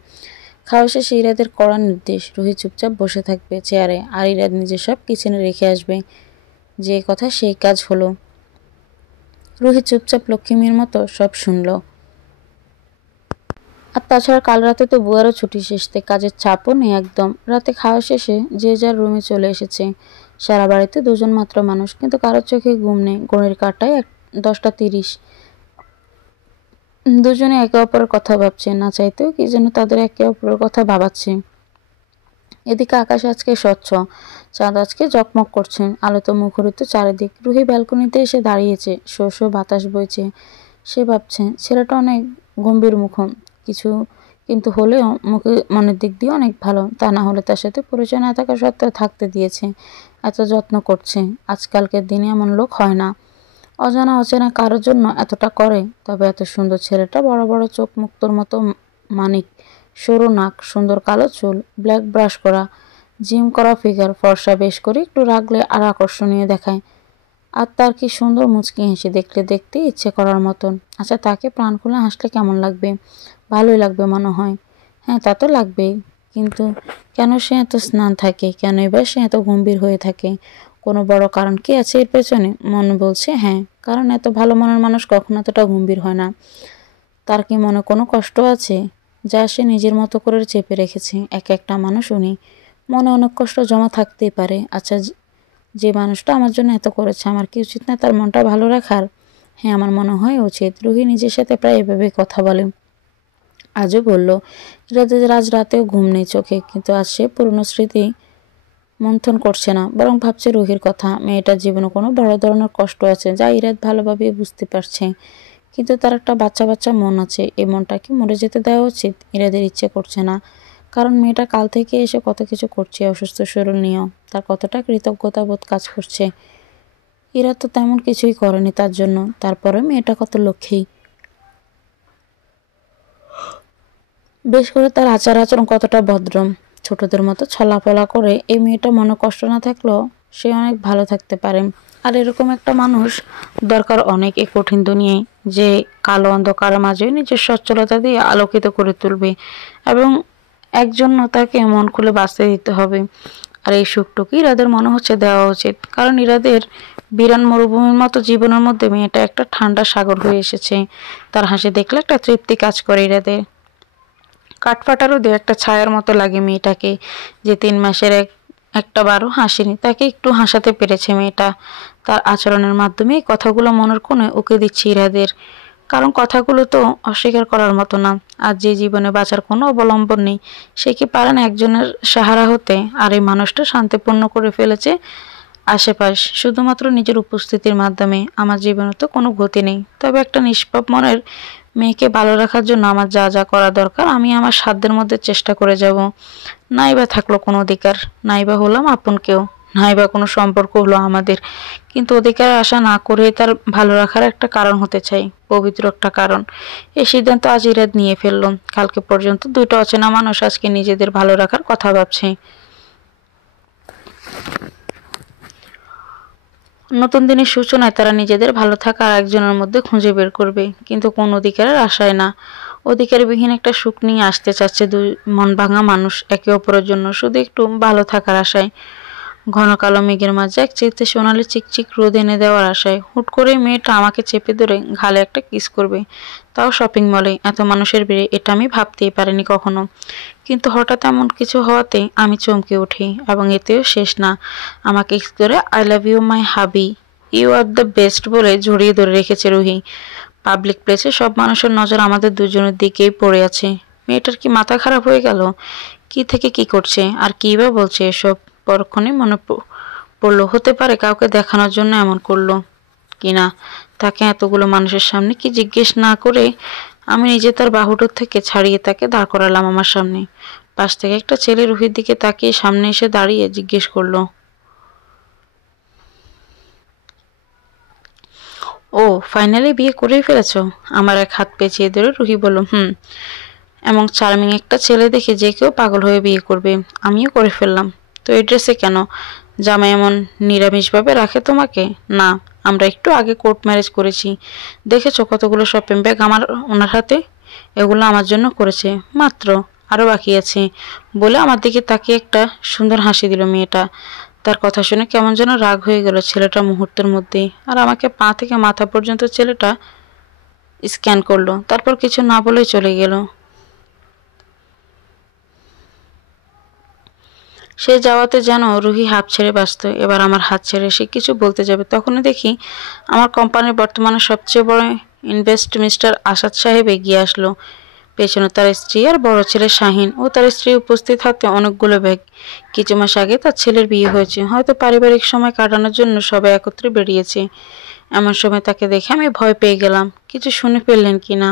খাওয়া শেষে ইরাদের কড়া নির্দেশ, রুহি চুপচাপ বসে থাকবে চেয়ারে, আর ইরাদ নিজে সব কিচেনে রেখে আসবে। যে কথা সেই কাজ হলো। রুহি চুপচাপ লক্ষ্মীমের মতো সব শুনল। আর তাছাড়া কাল রাতে তো বুয়ারও ছুটি শেষ, কাজের চাপও নেই একদম। রাতে খাওয়া শেষে যে যার রুমে চলে এসেছে। সারা বাড়িতে দুজন মাত্র মানুষ, কিন্তু কারোর চোখে ঘুম নেই। ঘড়ির কাঁটায় 10টা 30। দুজনে একে অপরের কথা ভাবছে, না চাইতেও কি যেন তাদের একে অপরের কথা ভাবাচ্ছে। এদিকে আকাশ আজকে স্বচ্ছ, চাঁদ আজকে জকমক করছে, আলোতে মুখরিত চারিদিক। রুহি ব্যালকনিতে এসে দাঁড়িয়েছে, শো শো বাতাস বইছে। সে ভাবছে ছেলেটা অনেক গম্ভীর মুখ কিছু, কিন্তু হলেও মুখে মনের দিক দিয়ে অনেক ভালো। তা না হলে তার সাথে পরিচয় না থাকা সত্ত্বেও থাকতে দিয়েছে, এত যত্ন করছে। আজকালকের দিনে এমন লোক হয় না, অজানা অচেনা কারোর জন্য এতটা করে। তবে এত সুন্দর ছেলেটা, বড় বড় চোখ, মুক্তোর মতো মানিক, সরু নাক, সুন্দর কালো চুল, ব্ল্যাক ব্রাশ করা, জিম করা ফিগার, ফর্সা বেশ করে একটু রাখলে আর আকর্ষণীয় দেখায়। আর তার কি সুন্দর মুচকি হেসে, দেখলে দেখতে ইচ্ছে করার মতন। আচ্ছা, তাকে প্রাণ খুলে হাসলে কেমন লাগবে? ভালোই লাগবে মনে হয়। হ্যাঁ, তা তো লাগবেই। কিন্তু কেন সে এত স্নান থাকে? কেনই বা সে এত গম্ভীর হয়ে থাকে? কোনো বড় কারণ কি আছে এর পেছনে? মনে বলছে হ্যাঁ, কারণ এত ভালো মনের মানুষ কখনো এতটা গম্ভীর হয় না। তার কি মনে কোনো কষ্ট আছে, যা সে নিজের মতো করে চেপে রেখেছে? এক একটা মানুষ উনি, মনে অনেক কষ্ট জমা থাকতেই পারে। আচ্ছা, যে মানুষটা আমার জন্য এত করেছে, আমার কি উচিত না তার মনটা ভালো রাখার? হ্যাঁ, আমার মনে হয় উচিত। রুহি নিজের সাথে প্রায় এভাবেই কথা বলে। আজও বলল, আজ রাতেও ঘুম নেই চোখে, কিন্তু আজ সে পুরনো স্মৃতি মন্থন করছে না, বরং ভাবছে রুহির কথা। মেয়েটার জীবনে কোনো বড় ধরনের কষ্ট আছে, যা ইরাদ ভালোভাবে বুঝতে পারছে। কিন্তু তার একটা বাচ্চা বাচ্চা মন আছে, এই মনটা কি মরে যেতে দেওয়া উচিত? ইরাদের ইচ্ছে করছে না, কারণ মেয়েটা কাল থেকে এসে কত কিছু করছে অসুস্থ শরীর নিয়েও। তার কতটা কৃতজ্ঞতা বোধ কাজ করছে। ইরা তো তেমন কিছুই করেনি তার জন্য, তারপরে মেয়েটা কত লক্ষ্মী। বেশ করে তার আচার আচরণ কতটা ভদ্র, ছোটদের মতো ছলাফলা করে। এই মেয়েটা মনে কষ্ট না থাকলেও সে অনেক ভালো থাকতে পারে। আর এরকম একটা মানুষ দরকার অনেক এই কঠিন দুনিয়ায়, যে কালো অন্ধকারের মাঝে নিজের সচ্ছলতা দিয়ে আলোকিত করে তুলবে, এবং একজন্য তাকে মন খুলে বাঁচতে দিতে হবে। আর এই সুখটুকু ইরাদের মনে হচ্ছে দেওয়া উচিত, কারণ ইরাদের বিরান মরুভূমির মতো জীবনের মধ্যে মেয়েটা একটা ঠান্ডা সাগর হয়ে এসেছে। তার হাসি দেখলে একটা তৃপ্তি কাজ করে ইরাদের। কাঠফাটা রোদে একটা ছায়ার মতো লাগে মেয়েটাকে, যে 3 মাসের একটা বারও হাসেনি। তাকে একটু হাসাতে পেরেছে মেয়েটা। তার আচরণের মাধ্যমে এই কথাগুলো মনের কোণে উকে দিচ্ছে ইরাদের, কারণ কথাগুলো তো অস্বীকার করার মতো না। আর যে জীবনে বাঁচার কোনো অবলম্বন নেই, সে কি পারে না একজনের সাহারা হতে? আর এই মানুষটা শান্তিপূর্ণ করে ফেলেছে আশেপাশ শুধুমাত্র নিজের উপস্থিতির মাধ্যমে। আমার জীবনে তো কোনো গতি নেই, তবে একটা নিষ্পাপ মনের মেয়েকে ভালো রাখার জন্য আমার যা যা করা দরকার আমি আমার সাধ্যের মধ্যে চেষ্টা করে যাব। নাইবা থাকলো কোনো অধিকার, নাইবা হলাম আপন কেউ, নাইবা কোনো সম্পর্ক হলো আমাদের, কিন্তু অধিকার আশা না করে তার ভালো রাখার একটা কারণ হতে চাই, পবিত্র একটা কারণ। এই সিদ্ধান্ত আজ ইরাদ নিয়ে ফেলল। কালকে পর্যন্ত 2টা অচেনা মানুষ আজকে নিজেদের ভালো রাখার কথা ভাবছে। নতুন দিনের সূচনায় তারা নিজেদের ভালো থাকা আর একজনের মধ্যে খুঁজে বের করবে, কিন্তু কোন অধিকারের আশায় না। অধিকারবিহীন একটা সুখ নিয়ে আসতে চাচ্ছে 2 মন ভাঙা মানুষ একে অপরের জন্য, শুধু একটু ভালো থাকার আশায়। ঘন কালো মেঘের মাঝে এক চেতে সোনালি চিকচিক রোদ এনে দেওয়ার আশায়। হুট করেই মেয়েটা আমাকে চেপে ধরে ঘালে একটা কিস করবে, তাও শপিং মলে, এত মানুষের ভিড়ে। এটা আমি ভাবতেই পারিনি কখনো। কিন্তু হঠাৎ এমন কিছু হওয়াতে আমি চমকে উঠি, এবং এতেও শেষ না। আমাকে কিস করে আই লাভ ইউ মাই হাবি, ইউ আর দ্য বেস্ট বলে জড়িয়ে ধরে রেখেছে রুহি। পাবলিক প্লেসে সব মানুষের নজর আমাদের দুজনের দিকেই পড়ে আছে। মেয়েটার কি মাথা খারাপ হয়ে গেল? কি থেকে কি করছে, আর কি বা বলছে এসব? পরক্ষণে মনে পড়লো, হতে পারে কাউকে দেখানোর জন্য এমন করলো কিনা। তাকে এতগুলো মানুষের সামনে কি জিজ্ঞেস না করে আমি নিজে তার বাহুডোর থেকে ছাড়িয়ে তাকে দাঁড় করালাম আমার সামনে। পাশ থেকে একটা ছেলে রুহির দিকে তাকিয়ে সামনে এসে দাঁড়িয়ে জিজ্ঞেস করলো, ও ফাইনালি বিয়ে করেই ফেলেছো? আমার এক হাত পেঁচিয়ে ধরে রুহি বলল, এমন চার্মিং একটা ছেলে দেখে যে কেউ পাগল হয়ে বিয়ে করবে, আমিও করে ফেললাম। তো এই ড্রেসে কেন? জামাই এমন নিরামিষভাবে রাখে তোমাকে? না, আমরা একটু আগে কোর্ট ম্যারেজ করেছি, দেখেছো কতগুলো শপিং ব্যাগ আমার ওনার হাতে? এগুলো আমার জন্য করেছে মাত্র। আরও বাকি আছে বলে আমার দিকে তাকিয়ে একটা সুন্দর হাসি দিল মেয়েটা। তার কথা শুনে কেমন যেন রাগ হয়ে গেল ছেলেটা মুহূর্তের মধ্যেই, আর আমাকে পা থেকে মাথা পর্যন্ত ছেলেটা স্ক্যান করলো, তারপর কিছু না বলেই চলে গেল। সে যাওয়াতে যেন রুহি হাঁপ ছেড়ে বাঁচত। এবার আমার হাত ছেড়ে সে কিছু বলতে যাবে, তখনই দেখি আমার কোম্পানির বর্তমানে সবচেয়ে বড় ইনভেস্ট মিস্টার আসাদ সাহেব এগিয়ে আসলো। পেছনে তার স্ত্রী আর বড় ছেলে শাহিন ও তার স্ত্রী উপস্থিত, হাতে অনেকগুলো ব্যাগ। কিছু মাস আগে তার ছেলের বিয়ে হয়েছে, হয়তো পারিবারিক সময় কাটানোর জন্য সবাই একত্রে বেরিয়েছে। এমন সময় তাকে দেখে আমি ভয় পেয়ে গেলাম। কিছু শুনে ফেললেন কিনা।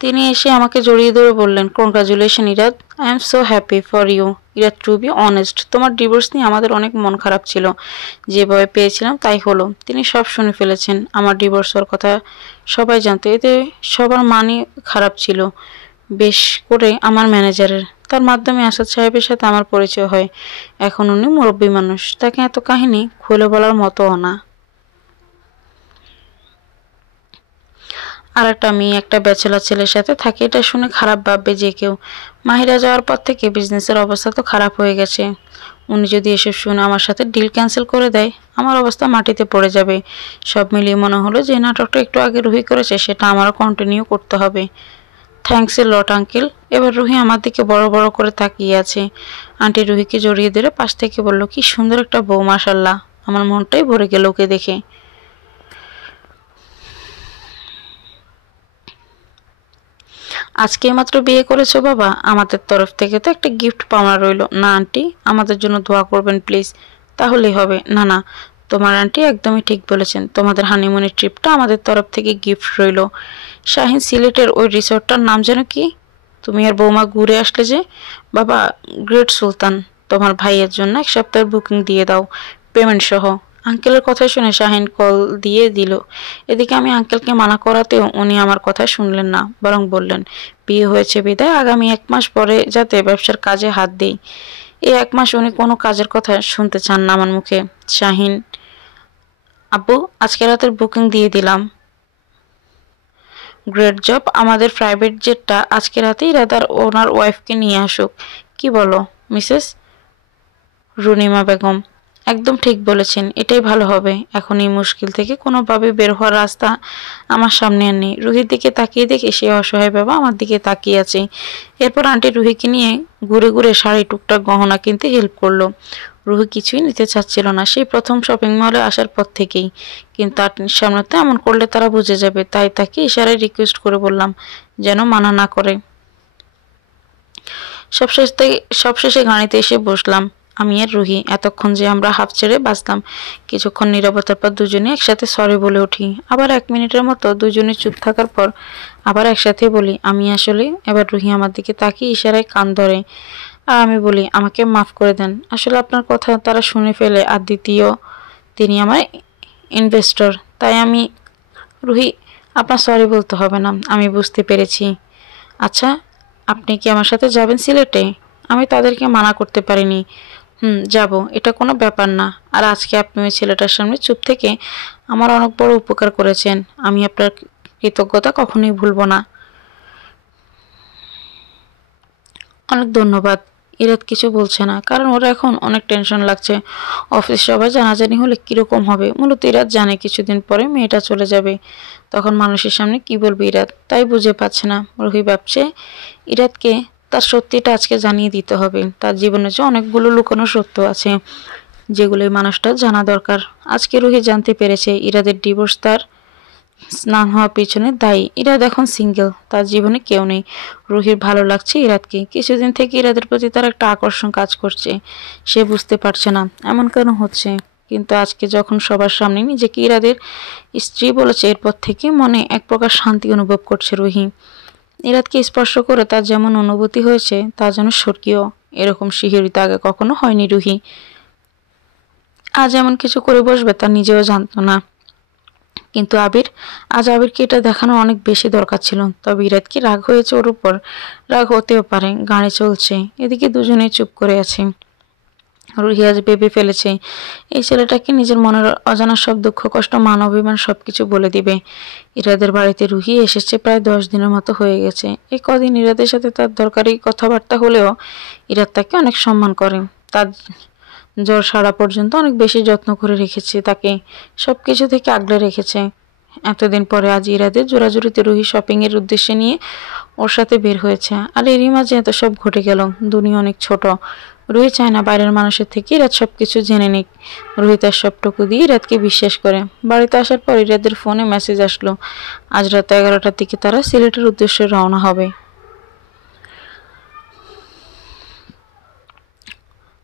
তিনি এসে আমাকে জড়িয়ে ধরে বললেন, congratulation Irad, I am so happy for you. Irad, to be honest, তোমার ডিভোর্স নিয়ে আমাদের অনেক মন খারাপ ছিল। যে ভয় পেয়েছিলাম তাই হলো। তিনি সব শুনে ফেলেছেন। আমার ডিভোর্স হওয়ার কথা সবাই জানতো, এতে সবার মানই খারাপ ছিল, বেশ করে আমার ম্যানেজারের। তার মাধ্যমে আসাদ সাহেবের সাথে আমার পরিচয় হয়। এখন উনি মুরব্বী মানুষ, তাকে এত কাহিনী খুলে বলার মতোও না। আর একটা মেয়ে একটা ব্যাচেলার ছেলের সাথে থাকে, এটা শুনে খারাপ ভাববে যে কেউ। মাহিরা যাওয়ার পর থেকে বিজনেসের অবস্থা তো খারাপ হয়ে গেছে। উনি যদি এসব শুনে আমার সাথে ডিল ক্যান্সেল করে দেয়, আমার অবস্থা মাটিতে পড়ে যাবে। সব মিলিয়ে মনে হলো যে নাটকটা একটু আগে রুহি করেছে সেটা আমারও কন্টিনিউ করতে হবে। Thanks a lot uncle. এবার রুহি আমার দিকে বড় বড় করে তাকিয়ে আছে। আন্টি রুহিকে জড়িয়ে ধরে পাশ থেকে বলল, কি সুন্দর একটা বউ, মাশাল্লাহ। আমার মনটাই ভরে গেল ওকে দেখে। আজকে মাত্র বিয়ে করেছো বাবা, আমাদের তরফ থেকে তো একটা গিফট পাওয়া রইলো। না আন্টি, আমাদের জন্য দোয়া করবেন প্লিজ, তাহলেই হবে। না না, তোমার আন্টি একদমই ঠিক বলেছেন, তোমাদের হানিমুনের ট্রিপটা আমাদের তরফ থেকে গিফট রইলো। শাহিন, সিলেটের ওই রিসোর্টটার নাম যেন কি? তুমি আর বৌমা ঘুরে আসলে যে। বাবা, গ্রেট সুলতান, তোমার ভাইয়ের জন্য 1 সপ্তাহের বুকিং দিয়ে দাও, পেমেন্ট সহ। আঙ্কেলের কথা শুনে শাহিন কল দিয়ে দিল। এদিকে আমি আঙ্কেলকে মানা করাতেও উনি আমার কথা শুনলেন না, বরং বললেন, বিয়ে হয়েছে বিদায় আগামী 1 মাস পরে যাতে ব্যবসার কাজে হাত দিই। এই 1 মাস উনি কোনো কাজের কথা শুনতে চান না আমার মুখে। শাহিন, আব্বু, আজকে রাতের বুকিং দিয়ে দিলাম। Great job. আমাদের প্রাইভেট জেটটা আজকে রাতেই রাদার ওনার ওয়াইফকে নিয়ে আসুক। কি বলো মিসেস রুনিমা বেগম? একদম ঠিক বলেছেন, এটাই ভালো হবে। এখন এই মুশকিল থেকে কোনোভাবে বের হওয়ার রাস্তা আমার সামনে আর নেই। রুহির দিকে তাকিয়ে দেখে সে অসহায় বাবা আমার দিকে তাকিয়ে আছে। এরপর আন্টি রুহিকে নিয়ে ঘুরে ঘুরে শাড়ি টুকটাক গহনা কিনতে হেল্প করলো। রুহি কিছুই নিতে চাচ্ছিল না সেই প্রথম শপিং মলে আসার পর থেকেই, কিন্তু আন্টির সামনে তো এমন করলে তারা বুঝে যাবে, তাই তাকে ইশারায় রিকোয়েস্ট করে বললাম যেন মানা না করে। সবশেষে গাড়িতে এসে বসলাম আমি আর রুহি। এতক্ষণ যে আমরা হাফ ছেড়ে বাঁচলাম। কিছুক্ষণ নীরবতার পর দুজনে একসাথে সরি বলে উঠি। আবার 1 মিনিটের মতো দুজনে চুপ থাকার পর আবার একসাথে বলি, আমি আসলে। এবার রুহি আমার দিকে তাকিয়ে ইশারায় কান ধরে, আর আমি বলি, আমাকে মাফ করে দেন। আসলে আপনার কথা তারা শুনে ফেলে, আর দ্বিতীয় তিনি আমার ইনভেস্টর, তাই আমি। রুহি, আপনার সরি বলতে হবে না, আমি বুঝতে পেরেছি। আচ্ছা, আপনি কি আমার সাথে যাবেন সিলেটে? আমি তাদেরকে মানা করতে পারিনি। যাব, এটা কোনো ব্যাপার না। আর আজকে আপনি ওই ছেলেটার সামনে চুপ থেকে আমার অনেক বড় উপকার করেছেন। আমি আপনার কৃতজ্ঞতা কখনোই ভুলব না। অনেক ধন্যবাদ। ইরাদ কিছু বলছে না, কারণ ওরা এখন অনেক টেনশন লাগছে। অফিস সবাই জানাজানি হলে কীরকম হবে। মূলত ইরাদ জানে কিছুদিন পরে মেয়েটা চলে যাবে, তখন মানুষের সামনে কি বলবে ইরাদ, তাই বুঝে পাচ্ছে না। রুহি ভাবছে ইরাদকে তার সত্যিটা আজকে জানিয়ে দিতে হবে। তার জীবনে যে অনেকগুলো লুকানো সত্য আছে, যেগুলো এই মানুষটা জানা দরকার। আজকে রুহি জানতে পেরেছে ইরাদের ডিভোর্স তার স্নান হওয়ার পিছনে দায়ী। ইরাদ এখন সিঙ্গেল, তার জীবনে কেউ নেই। রুহির ভালো লাগছে ইরাদকে। কিছুদিন থেকে ইরাদের প্রতি তার একটা আকর্ষণ কাজ করছে। সে বুঝতে পারছে না এমন কেন হচ্ছে, কিন্তু আজকে যখন সবার সামনে নিজেকে ইরাদের স্ত্রী বলেছে, এরপর থেকে মনে এক প্রকার শান্তি অনুভব করছে রুহি। ইরাদকে স্পর্শ করে তার যেমন অনুভূতি হয়েছে তা যেন স্বর্গীয়। এরকম শিহরিত আগে কখনো হয়নি রুহি। আজ এমন কিছু করে বসবে তা নিজেও জানতো না, কিন্তু আজ আবিরকে এটা দেখানো অনেক বেশি দরকার ছিল। তবে ইরাদ কি রাগ হয়েছে ওর উপর? রাগ হতেও পারে, গাড়ি চলছে, এদিকে দুজনেই চুপ করে আছে। রুহি আজ ভেবে ফেলেছে এই ছেলেটাকে নিজের মনের অজানা সব দুঃখ কষ্ট মান অভিমান সবকিছু বলে দিবে। ইরাদের বাড়িতে রুহি এসেছে প্রায় 10 দিনের মতো হয়ে গেছে। এই কদিন ইরাদের সাথে তার দরকারি কথাবার্তা হলেও ইরাদ তাকে অনেক সম্মান করে। তার জ্বর সারা পর্যন্ত অনেক বেশি যত্ন করে রেখেছে, তাকে সবকিছু থেকে আগলে রেখেছে। এতদিন পরে আজ ইরাদের জোরাজুরিতে রুহি শপিং এর উদ্দেশ্যে নিয়ে ওর সাথে বের হয়েছে। আর এরই মাঝে এত সব ঘটে গেল। দুনিয়া অনেক ছোট। রুহি চায় না বাইরের মানুষের থেকে ইরাদ সবকিছু জেনে নিক। রুহি তার সবটুকু দিয়ে ইরাদকে বিশ্বাস করে। বাড়িতে আসার পর ইরাদের ফোনে মেসেজ আসলো আজ রাত 11টার দিকে তারা সিলেটের উদ্দেশ্যে রওনা হবে।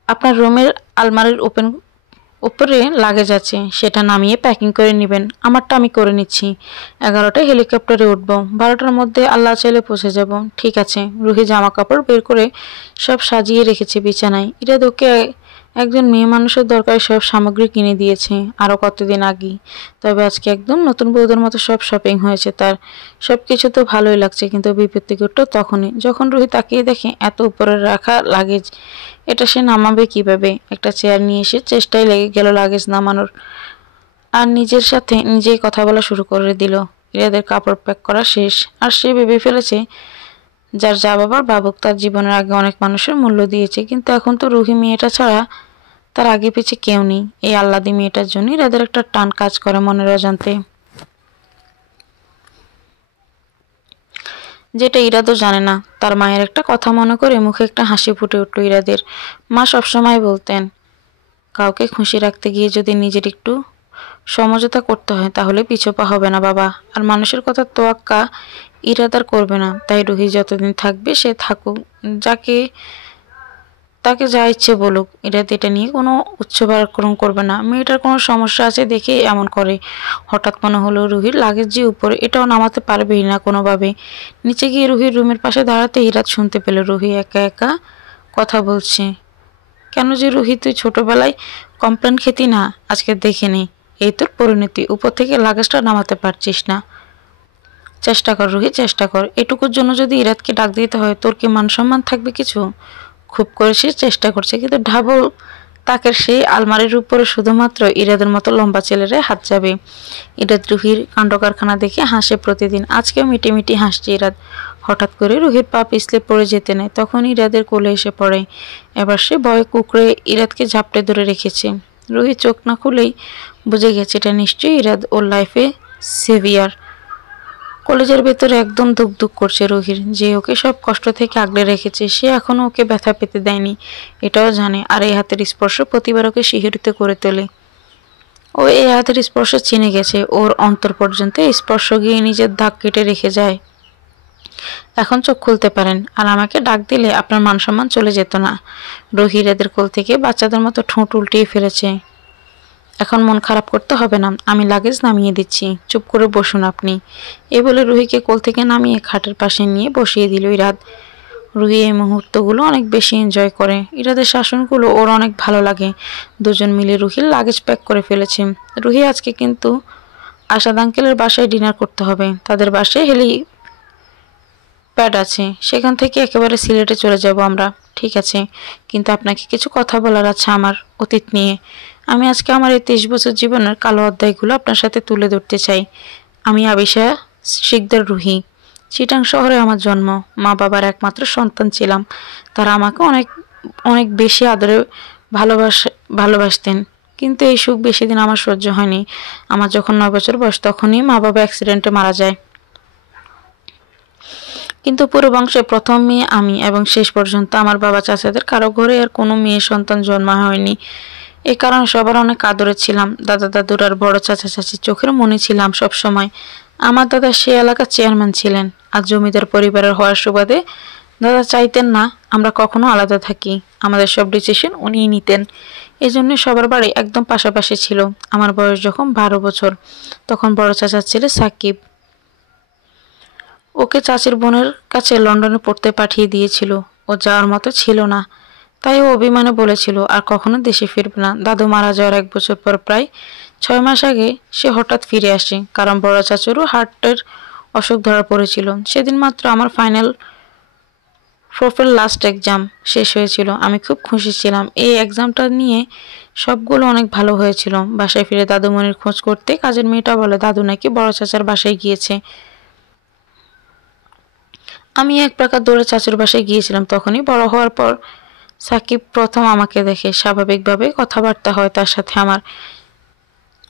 আপনার রুমের আলমারির উপরে লাগেজ আছে, সেটা নামিয়ে প্যাকিং করে নেবেন। আমারটা আমি করে নিচ্ছি। 11টায় হেলিকপ্টারে উঠবো, 12টার মধ্যে আল্লাহ চাইলে পৌঁছে যাব। ঠিক আছে। রুহি জামা কাপড় বের করে সব সাজিয়ে রেখেছে বিছানায়। ইরাদ ওকে একজন মেয়ে মানুষের দরকারি সব সামগ্রী কিনে দিয়েছে আরও কতদিন আগেই। তবে আজকে একদম নতুন বউদের মতো সব শপিং হয়েছে তার। সব কিছু তো ভালোই লাগছে, কিন্তু বিপত্তি ঘটল তখনই যখন রুহি তাকিয়ে দেখে এত উপরে রাখা লাগেজ। এটা সে নামাবে কিভাবে? একটা চেয়ার নিয়ে এসে চেষ্টায় লেগে গেল লাগেজ নামানোর, আর নিজের সাথে নিজেই কথা বলা শুরু করে দিল। ইরাদের কাপড় প্যাক করা শেষ, আর সে ভেবে ফেলেছে যার যা বাবার বাবুক তার জীবনের আগে অনেক মানুষের মূল্য দিয়েছে, কিন্তু এখন তো রুহি মেয়েটা ছাড়া তার আগে পিছে কেউ নেই। এই আল্লাদি মেয়েটার জন্য ইরাদের একটা টান কাজ করে মনের অজান্তে, যেটা ইরাদও জানে না। তার মায়ের একটা কথা মনে করে মুখে একটা হাসি ফুটে উঠল ইরাদের। মা সবসময় বলতেন কাউকে খুশি রাখতে গিয়ে যদি নিজের একটু সমঝোতা করতে হয় তাহলে পিছপা হবে না বাবা। আর মানুষের কথা তোয়াক্কা ইরাদার করবে না। তাই রুহি যতদিন থাকবে সে থাকুক, তাকে যা ইচ্ছে বলুক। ইরাদ এটা নিয়ে কোনো উচ্চবাক্রম করবে না। মেয়েটার কোনো সমস্যা আছে দেখে এমন করে। হঠাৎ মনে হলো রুহির লাগেজ যে উপরে, এটাও নামাতে পারবেই না কোনোভাবে। নিচে গিয়ে রুহির রুমের পাশে দাঁড়াতে ইরাদ শুনতে পেল রুহি একা একা কথা বলছে। কেন যে রুহি তুই ছোটবেলায় কমপ্লেন খেতি না, আজকে দেখে নে এই তোর পরিণতি। উপর থেকে লাগেজটা নামাতে পারছিস না। চেষ্টা কর রুহি, চেষ্টা কর। এটুকুর জন্য যদি ইরাদকে ডাক দিতে হয় তোর কি মান সম্মান থাকবে কিছু? খুব করে সে চেষ্টা করছে, কিন্তু ঢাবল তাকের সেই আলমারির উপরে শুধুমাত্র ইরাদের মতো লম্বা ছেলেরাই হাত যাবে। ইরাদ রুহির কাণ্ড কারখানা দেখে হাসে প্রতিদিন। আজকেও মিটি মিটি হাসছে ইরাদ। হঠাৎ করে রুহির পা পিছলে পড়ে যেতে নেয়, তখন ইরাদের কোলে এসে পড়ে। এবার সে ভয়ে কুঁকড়ে ইরাদকে ঝাপটে ধরে রেখেছে। রুহি চোখ না খুলেই বুঝে গেছে এটা নিশ্চয়ই ইরাদ ওর লাইফে সেভিয়ার। কলেজের ভেতরে একদম দুক দুক করছে রুহির, যে ওকে সব কষ্ট থেকে আগলে রেখেছে। সে এখনো ওকে ব্যথা পেতে দেয়নি, এটাও জানে। আর এই হাতের স্পর্শ প্রতিবার ওকে শিহরিত করে তোলে। ও এই হাতের স্পর্শ চিনে গেছে, ওর অন্তর পর্যন্ত স্পর্শ গিয়ে নিজের দাগ কেটে রেখে যায়। এখন চোখ খুলতে পারেন, আর আমাকে ডাক দিলে আপনার মান সম্মান চলে যেত না। রুহি ইরাদের কোল থেকে বাচ্চাদের মতো ঠোঁট উল্টিয়ে ফেলেছে। এখন মন খারাপ করতে হবে না, আমি লাগেজ নামিয়ে দিচ্ছি, চুপ করে বসুন আপনি। এই বলে রুহিকে কোল থেকে নামিয়ে খাটের পাশে নিয়ে বসিয়ে দিল ইরাদ। রুহি এই মুহূর্তগুলো অনেক বেশি এনজয় করে। ইরাদের শাসনগুলো ওর অনেক ভালো লাগে। দুজন মিলে রুহির লাগেজ প্যাক করে ফেলেছে। রুহি আজকে কিন্তু আসাদ আঙ্কেলের বাসায় ডিনার করতে হবে। তাদের বাসায় হেলিপ্যাড আছে, সেখান থেকে একেবারে সিলেটে চলে যাব আমরা। ঠিক আছে, কিন্তু আপনাকে কিছু কথা বলার আছে আমার অতীত নিয়ে। আমি আজকে আমার এই 23 বছর জীবনের কালো অধ্যায়গুলো আপনার সাথে তুলে ধরতে চাই। আমি আবিশা শিকদার রুহি। চিটাং শহরে আমার জন্ম। মা বাবার একমাত্র সন্তান ছিলাম। তারা আমাকে অনেক অনেক বেশি আদরে ভালোবাসতেন, কিন্তু এই সুখ বেশি দিন আমার সহ্য হয়নি। আমার যখন 9 বছর বয়স তখনই মা বাবা অ্যাক্সিডেন্টে মারা যায়। কিন্তু পুরো বংশে প্রথম মেয়ে আমি, এবং শেষ পর্যন্ত আমার বাবা চাচাদের কারো ঘরে আর কোনো মেয়ে সন্তান জন্ম হয়নি। এই কারণে সবার অনেক আদরে ছিলাম। দাদা দাদুর আর বড় চাচা চাচির চোখের মনি ছিলাম সব সময়। আমার দাদা সে এলাকার চেয়ারম্যান ছিলেন, আর জমিদার পরিবারের হওয়ার সুবাদে দাদা চাইতেন না আমরা কখনো আলাদা থাকি। আমাদের সব ডিসিশন উনিই নিতেন। এই জন্য সবার বাড়ি একদম পাশাপাশি ছিল। আমার বয়স যখন 12 বছর তখন বড় চাচার ছেলে সাকিব ওকে চাচির বোনের কাছে লন্ডনে পড়তে পাঠিয়ে দিয়েছিল। ও যাওয়ার মতো ছিল না, তাই ও অভিমানে বলেছিল আর কখনো দেশে ফিরবে না। দাদু মারা যাওয়ার 1 বছর পর প্রায় 6 মাস আগে সে হঠাৎ ফিরে আসে, কারণ বড় চাচুরও হার্টের অসুখ ধরা পড়েছিল। সেদিন মাত্র আমার ফাইনাল প্রোফের লাস্ট এক্সাম শেষ হয়েছিল, আমি খুব খুশি ছিলাম। এই এক্সামটা নিয়ে সবগুলো অনেক ভালো হয়েছিল। বাসায় ফিরে দাদুমণির খোঁজ করতে কাজের মেয়েটা বলে দাদু নাকি বড় চাচার বাসায় গিয়েছে। আমি এক প্রকার দৌড়ে চাচুর বাসায় গিয়েছিলাম। তখনই বড় হওয়ার পর সাকিব প্রথম আমাকে দেখে। স্বাভাবিকভাবে কথাবার্তা হয় তার সাথে আমার।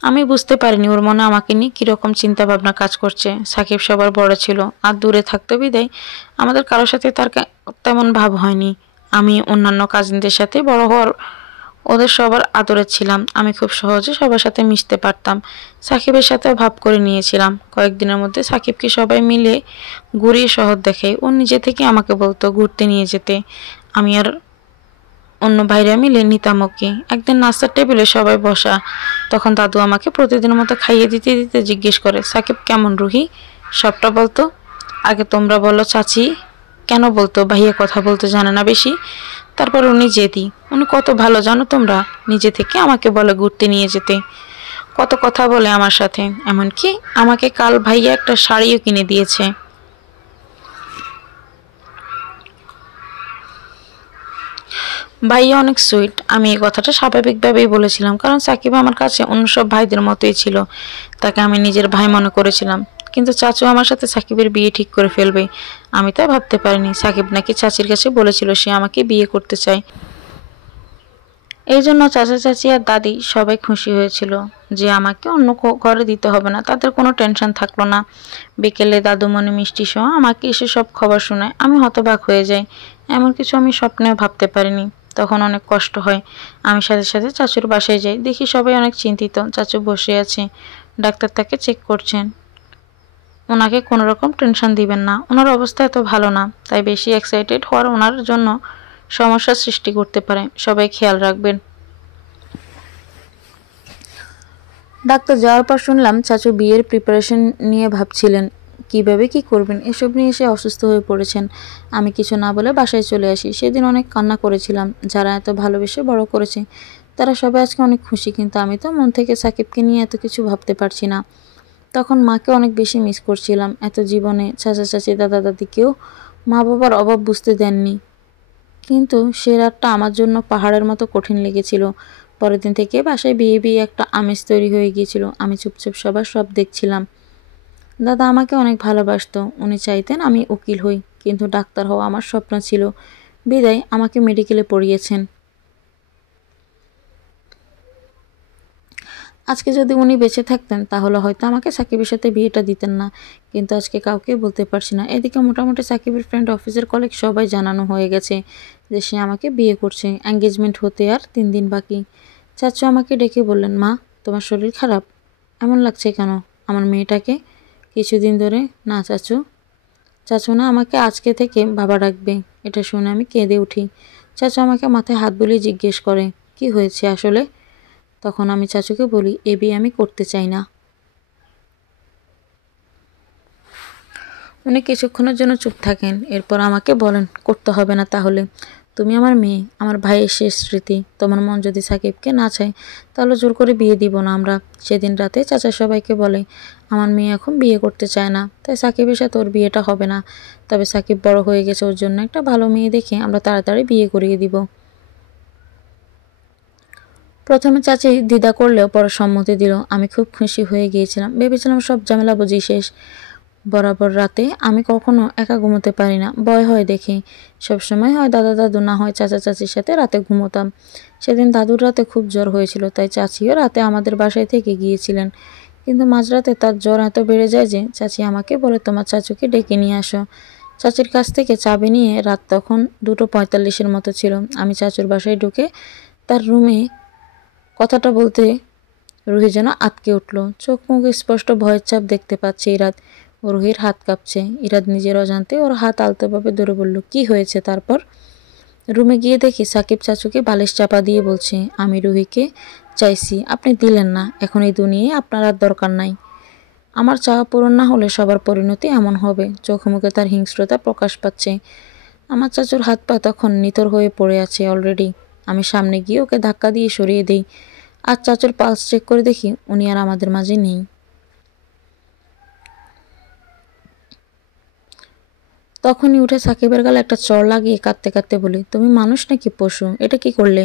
আমি বুঝতে পারিনি ওর মনে আমাকে নিয়ে কীরকম চিন্তা ভাবনা কাজ করছে। সাকিব সবার বড় ছিল আর দূরে থাকতে বিদায় আমাদের কারোর সাথে তার তেমন ভাব হয়নি। আমি অন্যান্য কাজিনদের সাথে বড় হওয়ার ওদের সবার আদরে ছিলাম। আমি খুব সহজে সবার সাথে মিশতে পারতাম। সাকিবের সাথেও ভাব করে নিয়েছিলাম। কয়েকদিনের মধ্যে সাকিবকে সবাই মিলে ঘুরিয়ে শহর দেখাই। ও নিজে থেকে আমাকে বলতো ঘুরতে নিয়ে যেতে। আমি আর অন্য ভাইরা মিলে নিতাম ওকে। একদিন নাস্তার টেবিলে সবাই বসা, তখন দাদু আমাকে প্রতিদিনের মতো খাইয়ে দিতে দিতে জিজ্ঞেস করে সাকিব কেমন রুহি, সবটা বলতো। আগে তোমরা বলো চাচি কেন বলতো ভাইয়া কথা বলতে জানে না বেশি। তারপর উনি জেদি, উনি কত ভালো জানো তোমরা, নিজে থেকে আমাকে বলে ঘুরতে নিয়ে যেতে, কত কথা বলে আমার সাথে। এমনকি আমাকে কাল ভাইয়া একটা শাড়িও কিনে দিয়েছে। ভাইয়া অনেক সুইট। আমি এই কথাটা স্বাভাবিকভাবেই বলেছিলাম, কারণ সাকিব আমার কাছে অন্য সব ভাইদের মতোই ছিল। তাকে আমি নিজের ভাই মনে করেছিলাম। কিন্তু চাচু আমার সাথে সাকিবের বিয়ে ঠিক করে ফেলবে, আমি তা ভাবতে পারিনি। সাকিব নাকি চাচির কাছে বলেছিল সে আমাকে বিয়ে করতে চায়। এই জন্য চাচা চাচি আর দাদি সবাই খুশি হয়েছিল যে আমাকে অন্য ঘরে দিতে হবে না। তাদের কোনো টেনশন থাকলো না। বিকেলে দাদুমণি মিষ্টি সহ আমাকে এসে সব খবর শোনায়। আমি হতবাক হয়ে যাই। এমন কিছু আমি স্বপ্নেও ভাবতে পারিনি। তখন অনেক কষ্ট হয়। আমি সাথে সাথে চাচুর বাসায় যাই। দেখি সবাই অনেক চিন্তিত। চাচু বসে আছে, ডাক্তার তাকে চেক করছেন। ওনাকে কোনো রকম টেনশন দিবেন না, ওনার অবস্থা এত ভালো না, তাই বেশি এক্সাইটেড হওয়ার ওনার জন্য সমস্যার সৃষ্টি করতে পারে। সবাই খেয়াল রাখবেন। ডাক্তার যাওয়ার পর শুনলাম চাচু বিয়ের প্রিপারেশন নিয়ে ভাবছিলেন কিভাবে কি করবেন। এসব নিয়ে এসে অসুস্থ হয়ে পড়েছেন। আমি কিছু না বলে বাসায় চলে আসি। সেদিন অনেক কান্না করেছিলাম। যারা এত ভালোবেসে বড় করেছে তারা সবাই আজকে অনেক খুশি, কিন্তু আমি তো মন থেকে সাকিবকে নিয়ে এত কিছু ভাবতে পারছি না। তখন মাকে অনেক বেশি মিস করছিলাম। এত জীবনে চাচা চাচি দাদা দাদিকেও মা বাবার অভাব বুঝতে দেননি, কিন্তু সে রাতটা আমার জন্য পাহাড়ের মতো কঠিন লেগেছিল। পরের দিন থেকে বাসায় বিয়ে বিয়ে একটা আমেজ তৈরি হয়ে গিয়েছিল। আমি চুপচাপ সবার সব দেখছিলাম। দাদা আমাকে অনেক ভালোবাসতো। উনি চাইতেন আমি উকিল হই, কিন্তু ডাক্তার হওয়া আমার স্বপ্ন ছিল। বিদায় আমাকে মেডিকেলে পড়িয়েছেন। আজকে যদি উনি বেঁচে থাকতেন তাহলে হয়তো আমাকে সাকিবের সাথে বিয়েটা দিতেন না, কিন্তু আজকে কাউকে বলতে পারছি না। এদিকে মোটামুটি সাকিবের ফ্রেন্ড, অফিসের কলিগ সবাই জানানো হয়ে গেছে যে সে আমাকে বিয়ে করছে। এঙ্গেজমেন্ট হতে আর 3 দিন বাকি। চাচু আমাকে ডেকে বললেন, মা তোমার শরীর খারাপ, এমন লাগছে কেন আমার মেয়েটাকে? কিছুদিন ধরে না চাচু। চাচু না আমাকে আজকে থেকে বাবা ডাকবে। এটা শুনে আমি কেঁদে উঠি। চাচু আমাকে মাথায় হাত বুলিয়ে জিজ্ঞেস করে কি হয়েছে আসলে। তখন আমি চাচুকে বলি এ বিয়ে আমি করতে চাই না। উনি কিছুক্ষণের জন্য চুপ থাকেন, এরপর আমাকে বলেন করতে হবে না তাহলে। তুমি আমার মেয়ে, আমার ভাইয়ের শেষ স্মৃতি। তোমার মন যদি সাকিবকে না চায় তাহলে জোর করে বিয়ে দিব না আমরা। সেদিন রাতে চাচা সবাইকে বলে আমার মেয়ে এখন বিয়ে করতে চায় না, তাই সাকিবের সাথে ওর বিয়েটা হবে না। তবে সাকিব বড় হয়ে গেছে, ওর জন্য একটা ভালো মেয়ে দেখে আমরা তাড়াতাড়ি বিয়ে করিয়ে দিব। প্রথমে চাচি দ্বিধা করলেও পরে সম্মতি দিল। আমি খুব খুশি হয়ে গিয়েছিলাম। ভেবেছিলাম সব ঝামেলা বুঝি শেষ। বরাবর রাতে আমি কখনো একা ঘুমোতে পারি না, ভয় হয় দেখে। সবসময় হয় দাদা দাদু, না হয় চাচা চাচির সাথে রাতে ঘুমোতাম। সেদিন দাদুর রাতে খুব জ্বর হয়েছিল, তাই চাচিও রাতে আমাদের বাসায় থেকে গিয়েছিলেন। কিন্তু মাঝরাতে তার জ্বর এত বেড়ে যায় যে চাচি আমাকে বলে তোমার চাচুকে ডেকে নিয়ে আসো। চাচির কাছ থেকে চাবি নিয়ে রাত তখন 2:45 মতো ছিল। আমি চাচুর বাসায় ঢুকে তার রুমে কথাটা বলতে রুহি যেন আঁতকে উঠল। চোখ মুখ স্পষ্ট ভয়ের ছাপ দেখতে পাচ্ছে ইরাদ। রুহির হাত কাঁপছে। ইরাদ নিজের অজান্তে ওর হাত আলতোভাবে ধরে বলল কি হয়েছে। তারপর রুমে গিয়ে দেখি সাকিব চাচুকে বালিশ চাপা দিয়ে বলছে আমি রুহিকে চাইছি, আপনি দিলেন না, এখন এই দুনিয়ায় আপনার আর দরকার নাই। আমার চাওয়া পূরণ না হলে সবার পরিণতি এমন হবে। চোখে মুখে তার হিংস্রতা প্রকাশ পাচ্ছে। আমার চাচুর হাত পা তখন নিথর হয়ে পড়ে আছে অলরেডি। আমি সামনে গিয়ে ওকে ধাক্কা দিয়ে সরিয়ে দিই। আর চাচুর পালস চেক করে দেখি উনি আর আমাদের মাঝে নেই। তখনই উঠে সাকিবের গালে একটা চড় লাগিয়ে কাঁদতে কাঁদতে বলি, তুমি মানুষ নাকি পশু? এটা কি করলে?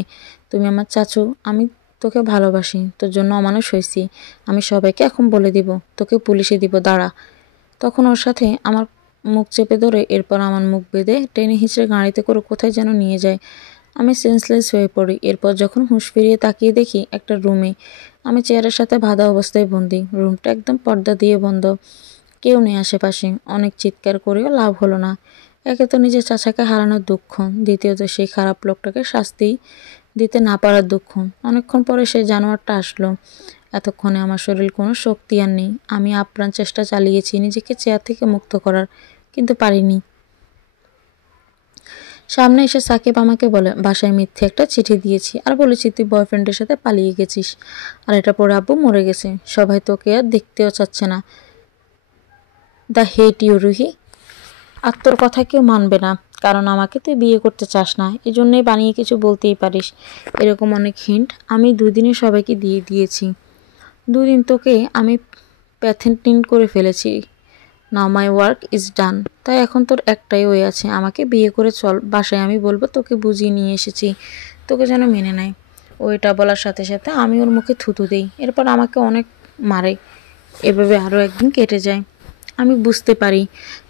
তুমি আমার চাচু, আমি তোকে ভালোবাসি, তোর জন্য অমানুষ হয়েছি। আমি সবাইকে এখন বলে দিব, তোকে পুলিশে দিব, দাঁড়া। তখন ওর সাথে আমার মুখ চেপে ধরে এরপর আমার মুখ বেঁধে টেনে হিঁচড়ে গাড়িতে করে কোথায় যেন নিয়ে যায়। আমি সেন্সলেস হয়ে পড়ি। এরপর যখন হুঁশ ফিরিয়ে তাকিয়ে দেখি একটা রুমে আমি চেয়ারের সাথে বাঁধা অবস্থায় বন্দি। রুমটা একদম পর্দা দিয়ে বন্ধ, কেউ নেই আশেপাশে। অনেক চিৎকার করেও লাভ হলো না। একে তো নিজের চাচাকে হারানোর দুঃখ, দ্বিতীয়ত সেই খারাপ লোকটাকে শাস্তি দিতে না পারার দুঃখ। অনেকক্ষণ পরে সেই জানোয়ারটা আসলো। এতক্ষণে আমার শরীর কোনো শক্তি আর নেই। আমি আপ্রাণ চেষ্টা চালিয়েছি নিজেকে চেয়ার থেকে মুক্ত করার, কিন্তু পারিনি। সামনে এসে সাকিব আমাকে বলে, বাসায় মিথ্যে একটা চিঠি দিয়েছি আর বলেছি তুই বয়ফ্রেন্ডের সাথে পালিয়ে গেছিস, আর এটা পরে আব্বু মরে গেছে। সবাই তোকে আর দেখতেও চাচ্ছে না। They hate you Ruhi. আর তোর কথা কেউ মানবে না, কারণ আমাকে তুই বিয়ে করতে চাস না। এই জন্যই বানিয়ে কিছু বলতেই পারিস। এরকম অনেক হিন্ট আমি দুদিনে সবাইকে দিয়ে দিয়েছি। দুদিন তোকে আমি প্যাথেন্টিন করে ফেলেছি। নাও মাই ওয়ার্ক ইজ ডান। তাই এখন তোর একটাই ওয়ে আছে, আমাকে বিয়ে করে চল। বাসায় আমি বলবো তোকে বুঝিয়ে নিয়ে এসেছি, তোকে যেন মেনে নেয়। ও এটা বলার সাথে সাথে আমি ওর মুখে থুতু দিই। এরপর আমাকে অনেক মারে। এভাবে আরও একদিন কেটে যায়। আমি বুঝতে পারি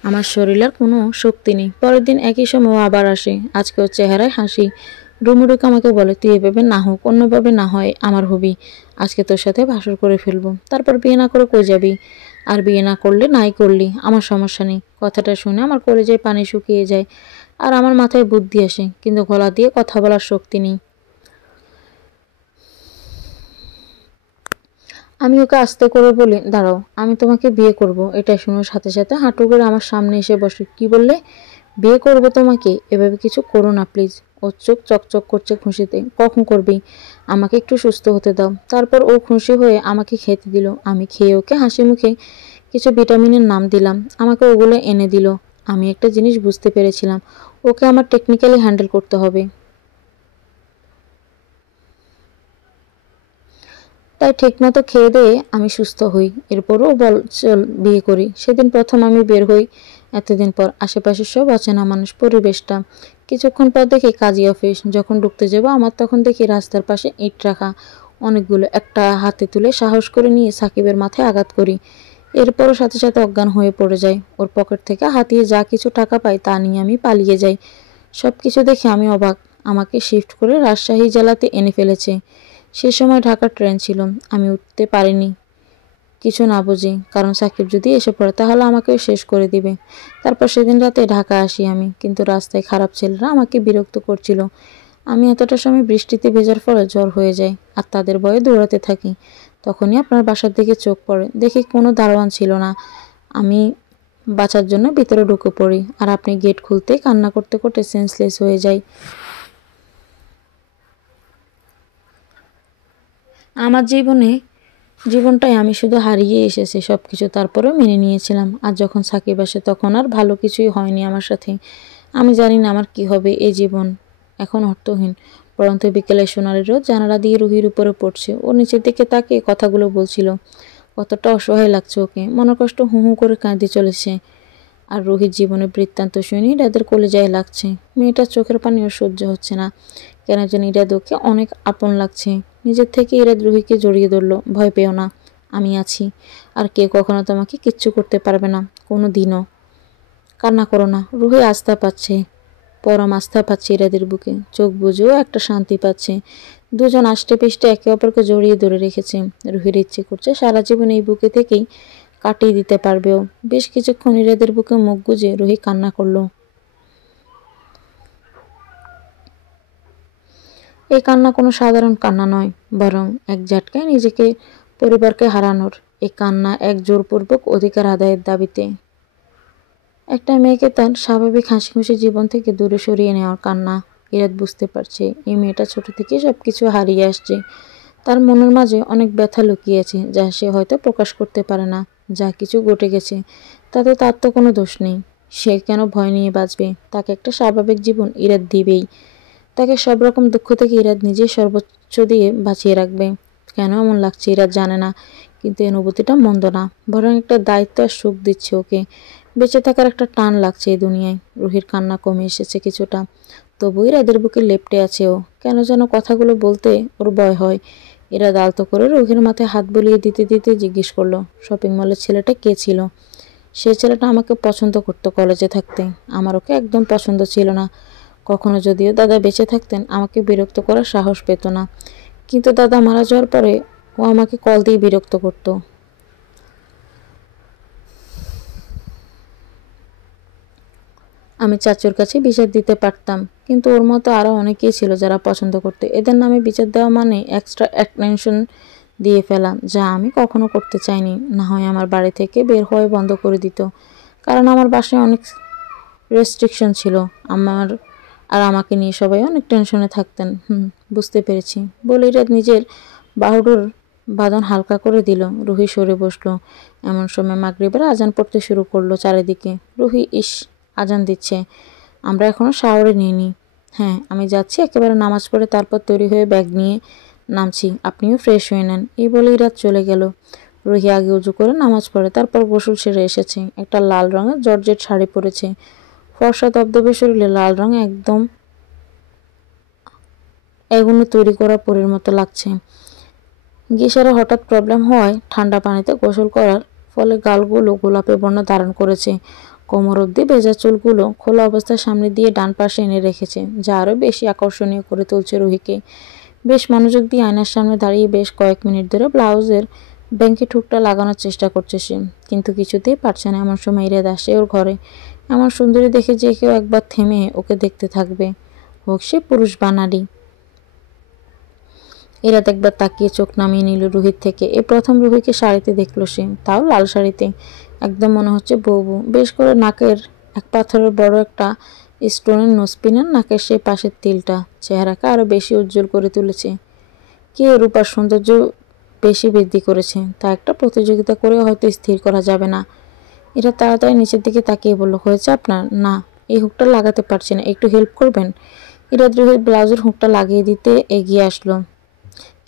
আমার শরীরের কোনো শক্তি নেই। পরের দিন একই সময় ও আবার আসে। আজকে ওর চেহারায় হাসি। রুমুরুকে আমাকে বলে, তুই এভাবে না হোক, অন্যভাবে না হয় আমার হবি। আজকে তোর সাথে বাসর করে ফেলবো, তারপর বিয়ে না করে কই যাবি? আর বিয়ে না করলে নাই করলি, আমার সমস্যা নেই। কথাটা শুনে আমার কলেজায় পানি শুকিয়ে যায় আর আমার মাথায় বুদ্ধি আসে, কিন্তু গলা দিয়ে কথা বলার শক্তি নেই। আমি ওকে আস্তে করে বলি, দাঁড়াও, আমি তোমাকে বিয়ে করব। এটা শোনার সাথে সাথে হাঁটু করে আমার সামনে এসে বসে। কি বললে? বিয়ে করব তোমাকে? এভাবে কিছু করো না প্লিজ। ওর চোখ চকচক করছে খুশিতে। কখন করবি? আমাকে একটু সুস্থ হতে দাও। তারপর ও খুশি হয়ে আমাকে খেতে দিল। আমি খেয়ে ওকে হাসি মুখে কিছু ভিটামিনের নাম দিলাম। আমাকে ওগুলো এনে দিল। আমি একটা জিনিস বুঝতে পেরেছিলাম, ওকে আমার টেকনিক্যালি হ্যান্ডেল করতে হবে। তাই ঠিকমতো খেয়ে দিয়ে আমি সুস্থ হই। এরপরও বল চল বিয়ে করি। সেদিন প্রথম আমি বের হই এতদিন পর। আশেপাশে সব অচেনা মানুষ, পরিবেশটা। কিছুক্ষণ পর দেখি কাজী অফিস। যখন ঢুকতে যাব আমার তখন দেখি রাস্তার পাশে ইট রাখা অনেকগুলো। একটা হাতে তুলে সাহস করে নিয়ে সাকিবের মাথায় আঘাত করি। এরপরও সাথে সাথে অজ্ঞান হয়ে পড়ে যায়। ওর পকেট থেকে হাতিয়ে যা কিছু টাকা পাই তা নিয়ে আমি পালিয়ে যাই। সব কিছু দেখে আমি অবাক। আমাকে শিফট করে রাজশাহী জেলাতে এনে ফেলেছে। সে সময় ঢাকার ট্রেন ছিল। আমি উঠতে পারিনি কিছু না বুঝি, কারণ সাকিব যদি এসে পড়ে তাহলে আমাকেও শেষ করে দিবে। তারপর সেদিন রাতে ঢাকা আসি আমি, কিন্তু রাস্তায় খারাপ ছেলেরা আমাকে বিরক্ত করছিল। আমি এতটা সময় বৃষ্টিতে ভেজার ফলে জ্বর হয়ে যায় আর তাদের ভয়ে দৌড়াতে থাকি। তখনই আপনার বাসার দিকে চোখ পড়ে। দেখি কোনো দারোয়ান ছিল না। আমি বাঁচার জন্য ভিতরে ঢুকে পড়ি আর আপনি গেট খুলতে কান্না করতে করতে সেন্সলেস হয়ে যাই। আমার জীবনটাই আমি শুধু হারিয়ে এসেছি সব কিছু, তারপরেও মেনে নিয়েছিলাম। আর যখন সাকিব আসে তখন আর ভালো কিছুই হয়নি আমার সাথে। আমি জানি না আমার কি হবে। এই জীবন এখন অর্থহীন। পরন্ত বিকেলে সোনালি রোদ জানালা দিয়ে রুহির উপরে পড়ছে। ও নিচের দিকে তাকিয়ে কথাগুলো বলছিল। কতটা অসহায় লাগছে ওকে। মনোকষ্ট হু হু করে কাঁদতে চলেছে। আর রুহির জীবনের বৃত্তান্ত শুনে ইরাদের কলিজায় লাগছে। মেয়েটার চোখের পানি ওর সহ্য হচ্ছে না। কেন যেন ইরাদ ওকে অনেক আপন লাগছে। নিজের থেকে ইরাদ রুহিকে জড়িয়ে ধরলো। ভয় পেও না, আমি আছি। আর কেউ কখনো তোমাকে কিচ্ছু করতে পারবে না, কোনো দিনও। কান্না করো না। রুহি আস্থা পাচ্ছে, পরম আস্থা পাচ্ছে ইরাদের বুকে। চোখ বুঝেও একটা শান্তি পাচ্ছে। দুজন আষ্টে পিষ্টে একে অপরকে জড়িয়ে ধরে রেখেছে। রুহির ইচ্ছে করছে সারা জীবন এই বুকে থেকেই কাটিয়ে দিতে পারবেও। বেশ কিছুক্ষণ ইরাদের বুকে মুখ গুজে রুহি কান্না করলো। এই কান্না কোনো সাধারণ কান্না নয়, বরং এক ঝটকায় নিজেকে পরিবারকে হারানোর। এই কান্না এক জোরপূর্বক অধিকার আদায়ের দাবিতে। একটা মেয়েকে তার স্বাভাবিক হাসিখুশি জীবন থেকে দূরে সরিয়ে নেওয়ার কান্না। ইরাদ বুঝতে পারছে এই মেয়েটা ছোট থেকে সবকিছু হারিয়ে আসছে। তার মনের মাঝে অনেক ব্যথা লুকিয়েছে যা সে হয়তো প্রকাশ করতে পারে না। যা কিছু ঘটে গেছে তাতে তার তো কোনো দোষ নেই। সে কেন ভয় নিয়ে বাঁচবে? তাকে একটা স্বাভাবিক জীবন ইরাদ দিবেই। তাকে সব রকম দুঃখ থেকে ইরাদ নিজে সর্বোচ্চ দিয়ে বাঁচিয়ে রাখবে। কেন এমন লাগছে ইরাদ জানে না, কিন্তু এই অনুভূতিটা মন্দ না, বরং একটা দায়িত্ব আর সুখ দিচ্ছে ওকে। বেঁচে থাকার একটা টান লাগছে এই দুনিয়ায়। রুহির কান্না কমে এসেছে কিছুটা, তবুই ইরাদের বুকে লেপ্টে আছে ও। কেন যেন কথাগুলো বলতে ওর ভয় হয়। ইরাদ আলতো করে রুহির মাথায় হাত বুলিয়ে দিতে দিতে জিজ্ঞেস করলো, শপিং মলের ছেলেটা কে ছিল? সে ছেলেটা আমাকে পছন্দ করতো কলেজে থাকতে। আমার ওকে একদম পছন্দ ছিল না কখনো। যদিও দাদা বেঁচে থাকতেন আমাকে বিরক্ত করার সাহস পেত না, কিন্তু দাদা মারা যাওয়ার পরে ও আমাকে কল দিয়ে বিরক্ত করতো। আমি চাচুর কাছে বিচার দিতে পারতাম, কিন্তু ওর মতো আরও অনেকেই ছিল যারা পছন্দ করতো। এদের নামে বিচার দেওয়া মানে এক্সট্রা অ্যাটেনশন দিয়ে ফেলা, যা আমি কখনো করতে চাইনি। না হয় আমার বাড়ি থেকে বের হয়ে বন্ধ করে দিত, কারণ আমার বাসায় অনেক রেস্ট্রিকশন ছিল। আমার আর আমাকে নিয়ে সবাই অনেক টেনশনে থাকতেন। বুঝতে পেরেছি বলে ইরাদ নিজের বাহুডোর বাঁধন হালকা করে দিল। রুহি সরে বসলো। এমন সময় মাগরিবের আজান পড়তে শুরু করলো চারিদিকে। রুহি, ইস, আজান দিচ্ছে, আমরা এখনও শাওয়ারে নিইনি। হ্যাঁ, আমি যাচ্ছি, একেবারে নামাজ পড়ে তারপর তৈরি হয়ে ব্যাগ নিয়ে নামছি, আপনিও ফ্রেশ হয়ে নেন। এই বলেই রাত চলে গেল। রুহি আগে উজু করে নামাজ পড়ে, তারপর গোসল সেরে এসেছে। একটা লাল রঙের জর্জেট শাড়ি পরেছে। ফর্সা দবদবে শরীরে লাল রঙ একদম এগুলো তৈরি করা পরীর মতো লাগছে। গিসারে হঠাৎ প্রবলেম হওয়ায় ঠান্ডা পানিতে গোসল করার ফলে গালগুলো গোলাপি বর্ণ ধারণ করেছে। কোমর অবধি ভেজা চুলগুলো খোলা অবস্থায় সামনে দিয়ে ডান পাশে এনে রেখেছে, যা আরও বেশি আকর্ষণীয় করে তুলছে রুহিকে। বেশ মনোযোগ দিয়ে আয়নার সামনে দাঁড়িয়ে বেশ কয়েক মিনিট ধরে ব্লাউজের ব্যাঙ্কি ঠুকটা লাগানোর চেষ্টা করছে সে, কিন্তু কিছুতেই পারছে না। এমন সময় ইরাদ আসে ওর ঘরে। এমন সুন্দরী দেখে যে কেউ একবার থেমে ওকে দেখতে থাকবে, হোক সে পুরুষ বা নারী। ইরাদ একবার তাকিয়ে চোখ নামিয়ে নিল রুহির থেকে। এই প্রথম রুহিকে শাড়িতে দেখলো সে, তাও লাল শাড়িতে। একদম মনে হচ্ছে বউ। বেশ করে নাকের এক পাথরের বড় একটা স্টোনের নোজপিনের নাকের সেই পাশের তিলটা চেহারাকে আরও বেশি উজ্জ্বল করে তুলেছে। কে রূপার সৌন্দর্য বেশি বৃদ্ধি করেছে তা একটা প্রতিযোগিতা করে হয়তো স্থির করা যাবে না। এরা তাড়াতাড়ি নিচের দিকে তাকিয়ে বলল, হয়েছে আপনার? না, এই হুকটা লাগাতে পারছি না, একটু হেল্প করবেন? ইরাদ রুহির ব্লাউজের হুকটা লাগিয়ে দিতে এগিয়ে আসলো।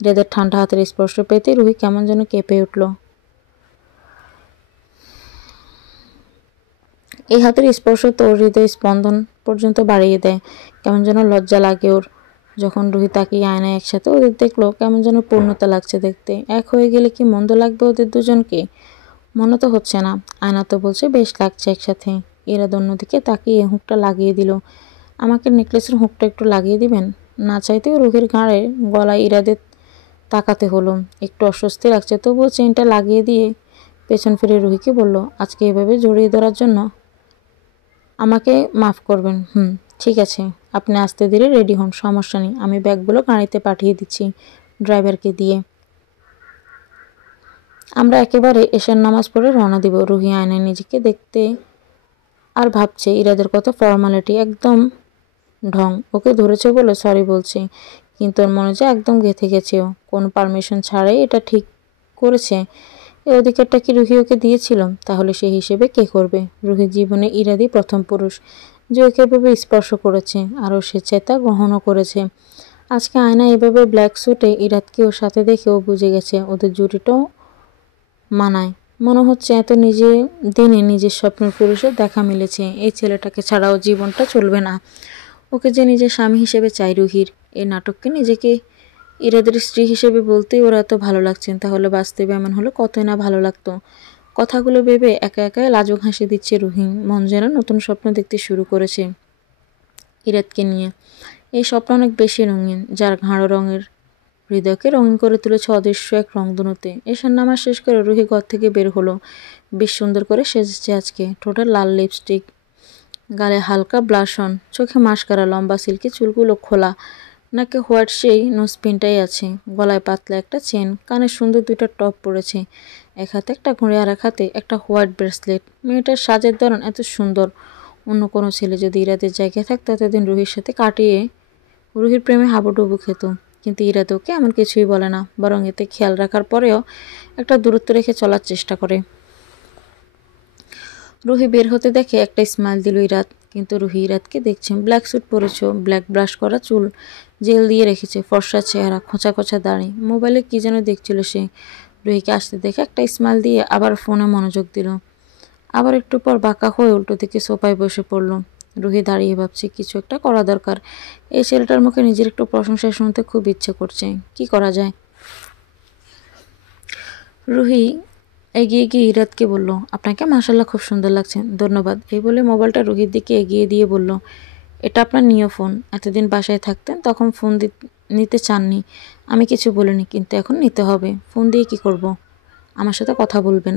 ইরাদের ঠান্ডা হাতের স্পর্শ পেতে রুহি কেমন যেন কেঁপে উঠল। এই হাতের স্পর্শ তোর হৃদয় স্পন্দন পর্যন্ত বাড়িয়ে দেয়। কেমন যেন লজ্জা লাগে ওর। যখন রুহি তাকিয়ে আয়নায় একসাথে ওদের দেখলো, কেমন যেন পূর্ণতা লাগছে দেখতে। এক হয়ে গেলে কি মন্দ লাগবে ওদের দুজনকে? মনে তো হচ্ছে না, আয়না তো বলছে বেশ লাগছে একসাথে। ইরাদ অন্যদিকে তাকিয়ে হুকটা লাগিয়ে দিল। আমাকে নেকলেসের হুকটা একটু লাগিয়ে দিবেন? না চাইতেও রুহির ঘাড়ে গলায় ইরাদের তাকাতে হলো। একটু অস্বস্তি লাগছে, তবুও চেনটা লাগিয়ে দিয়ে পেছন ফিরে রুহিকে বলল, আজকে এভাবে জড়িয়ে ধরার জন্য আমাকে মাফ করবেন। ঠিক আছে, আপনি আস্তে ধীরে রেডি হন, সমস্যা নেই। আমি ব্যাগগুলো গাড়িতে পাঠিয়ে দিচ্ছি ড্রাইভারকে দিয়ে। আমরা একেবারে এশার নামাজ পড়ে রওনা দিব। রুহি আয়নায় নিজেকে দেখতে আর ভাবছে ইরাদের কত ফর্মালিটি, একদম ঢং। ওকে ধরেছে বলে সরি বলছে, কিন্তু ওর মনে যে একদম গেঁথে গেছে। ও কোনো পারমিশন ছাড়াই এটা ঠিক করেছে। এই অধিকারটা কি রুহি ওকে দিয়েছিল? তাহলে সেই হিসেবে কে করবে? রুহির জীবনে ইরাদই প্রথম পুরুষ যে ওকে এভাবে স্পর্শ করেছে, আরও স্বেচ্ছায় তা গ্রহণও করেছে। আজকে আয়না এভাবে ব্ল্যাক স্যুটে ইরাদকে ওর সাথে দেখে ও বুঝে গেছে ওদের জুটিটাও মানায়। মনে হচ্ছে এত দিনে নিজের স্বপ্নের পুরুষের দেখা মিলেছে। এই ছেলেটাকে ছাড়াও জীবনটা চলবে না। ওকে যে নিজের স্বামী হিসেবে চাই রুহির। এই নাটককে নিজেকে ইরাদের স্ত্রী হিসেবে বলতেই ওরা এত ভালো লাগছেন, তাহলে বাস্তবে এমন হলে কতই না ভালো লাগতো। কথাগুলো ভেবে একা একাই লাজুক হাসি দিচ্ছে রুহি। মন যেন নতুন স্বপ্ন দেখতে শুরু করেছে ইরাদকে নিয়ে। এই স্বপ্ন অনেক বেশি রঙিন, যার গাঢ় রঙের হৃদয়কে রঙিন করে তুলেছে অদৃশ্য এক রংধনুতে। এশার নামাজ শেষ করে রুহি ঘর থেকে বের হলো। বেশ সুন্দর করে সেজেছে আজকে। ঠোঁটে লাল লিপস্টিক, গালে হালকা ব্লাশ অন, চোখে মাস্কারা, লম্বা সিল্কি চুলগুলো খোলা, নাকে হোয়াইট সেই নোজপিনটাই আছে, গলায় পাতলা একটা চেন, কানে সুন্দর দুইটা টপ পরেছে, এক হাতে একটা ঘড়ি আর এক হাতে একটা হোয়াইট ব্রেসলেট। মেয়েটার সাজের ধরন এত সুন্দর। অন্য কোনো ছেলে যদি ইরাদের জায়গায় থাকতো এতদিন রুহির সাথে কাটিয়ে রুহির প্রেমে হাবুডুবু খেত, কিন্তু ইরাদ ওকে এমন কিছুই বলে না, বরং এতে খেয়াল রাখার পরেও একটা দূরত্ব রেখে চলার চেষ্টা করে। রুহি বের হতে দেখে একটা স্মাইল দিল ইরাদ, কিন্তু রুহি ইরাদকে দেখছে। ব্ল্যাক স্যুট পরেছ, ব্ল্যাক ব্রাশ করা চুল জেল দিয়ে রেখেছে, ফর্সা চেহারা, খোঁচা খোঁচা দাড়ি। মোবাইলে কি যেন দেখছিল সে। রুহিকে আসতে দেখে একটা স্মাইল দিয়ে আবার ফোনে মনোযোগ দিল। আবার একটু পর বাঁকা হয়ে উল্টো দিকে সোফায় বসে পড়ল। রুহি দাঁড়িয়ে ভাবছে কিছু একটা করা দরকার। এই ছেলেটার মুখে নিজের একটু প্রশংসা শুনতে খুব ইচ্ছে করছে, কি করা যায়। রুহি এগিয়ে গিয়ে ইরাদকে বলল, আপনাকে মাশাল্লাহ খুব সুন্দর লাগছে, ধন্যবাদ। এই বলে মোবাইলটা রুহির দিকে এগিয়ে দিয়ে বলল, এটা আপনার নিও ফোন। এতদিন বাসায় থাকতেন তখন ফোন নিতে চাননি, আমি কিছু বলিনি, কিন্তু এখন নিতে হবে। ফোন দিয়ে কি করব? আমার সাথে কথা বলবেন।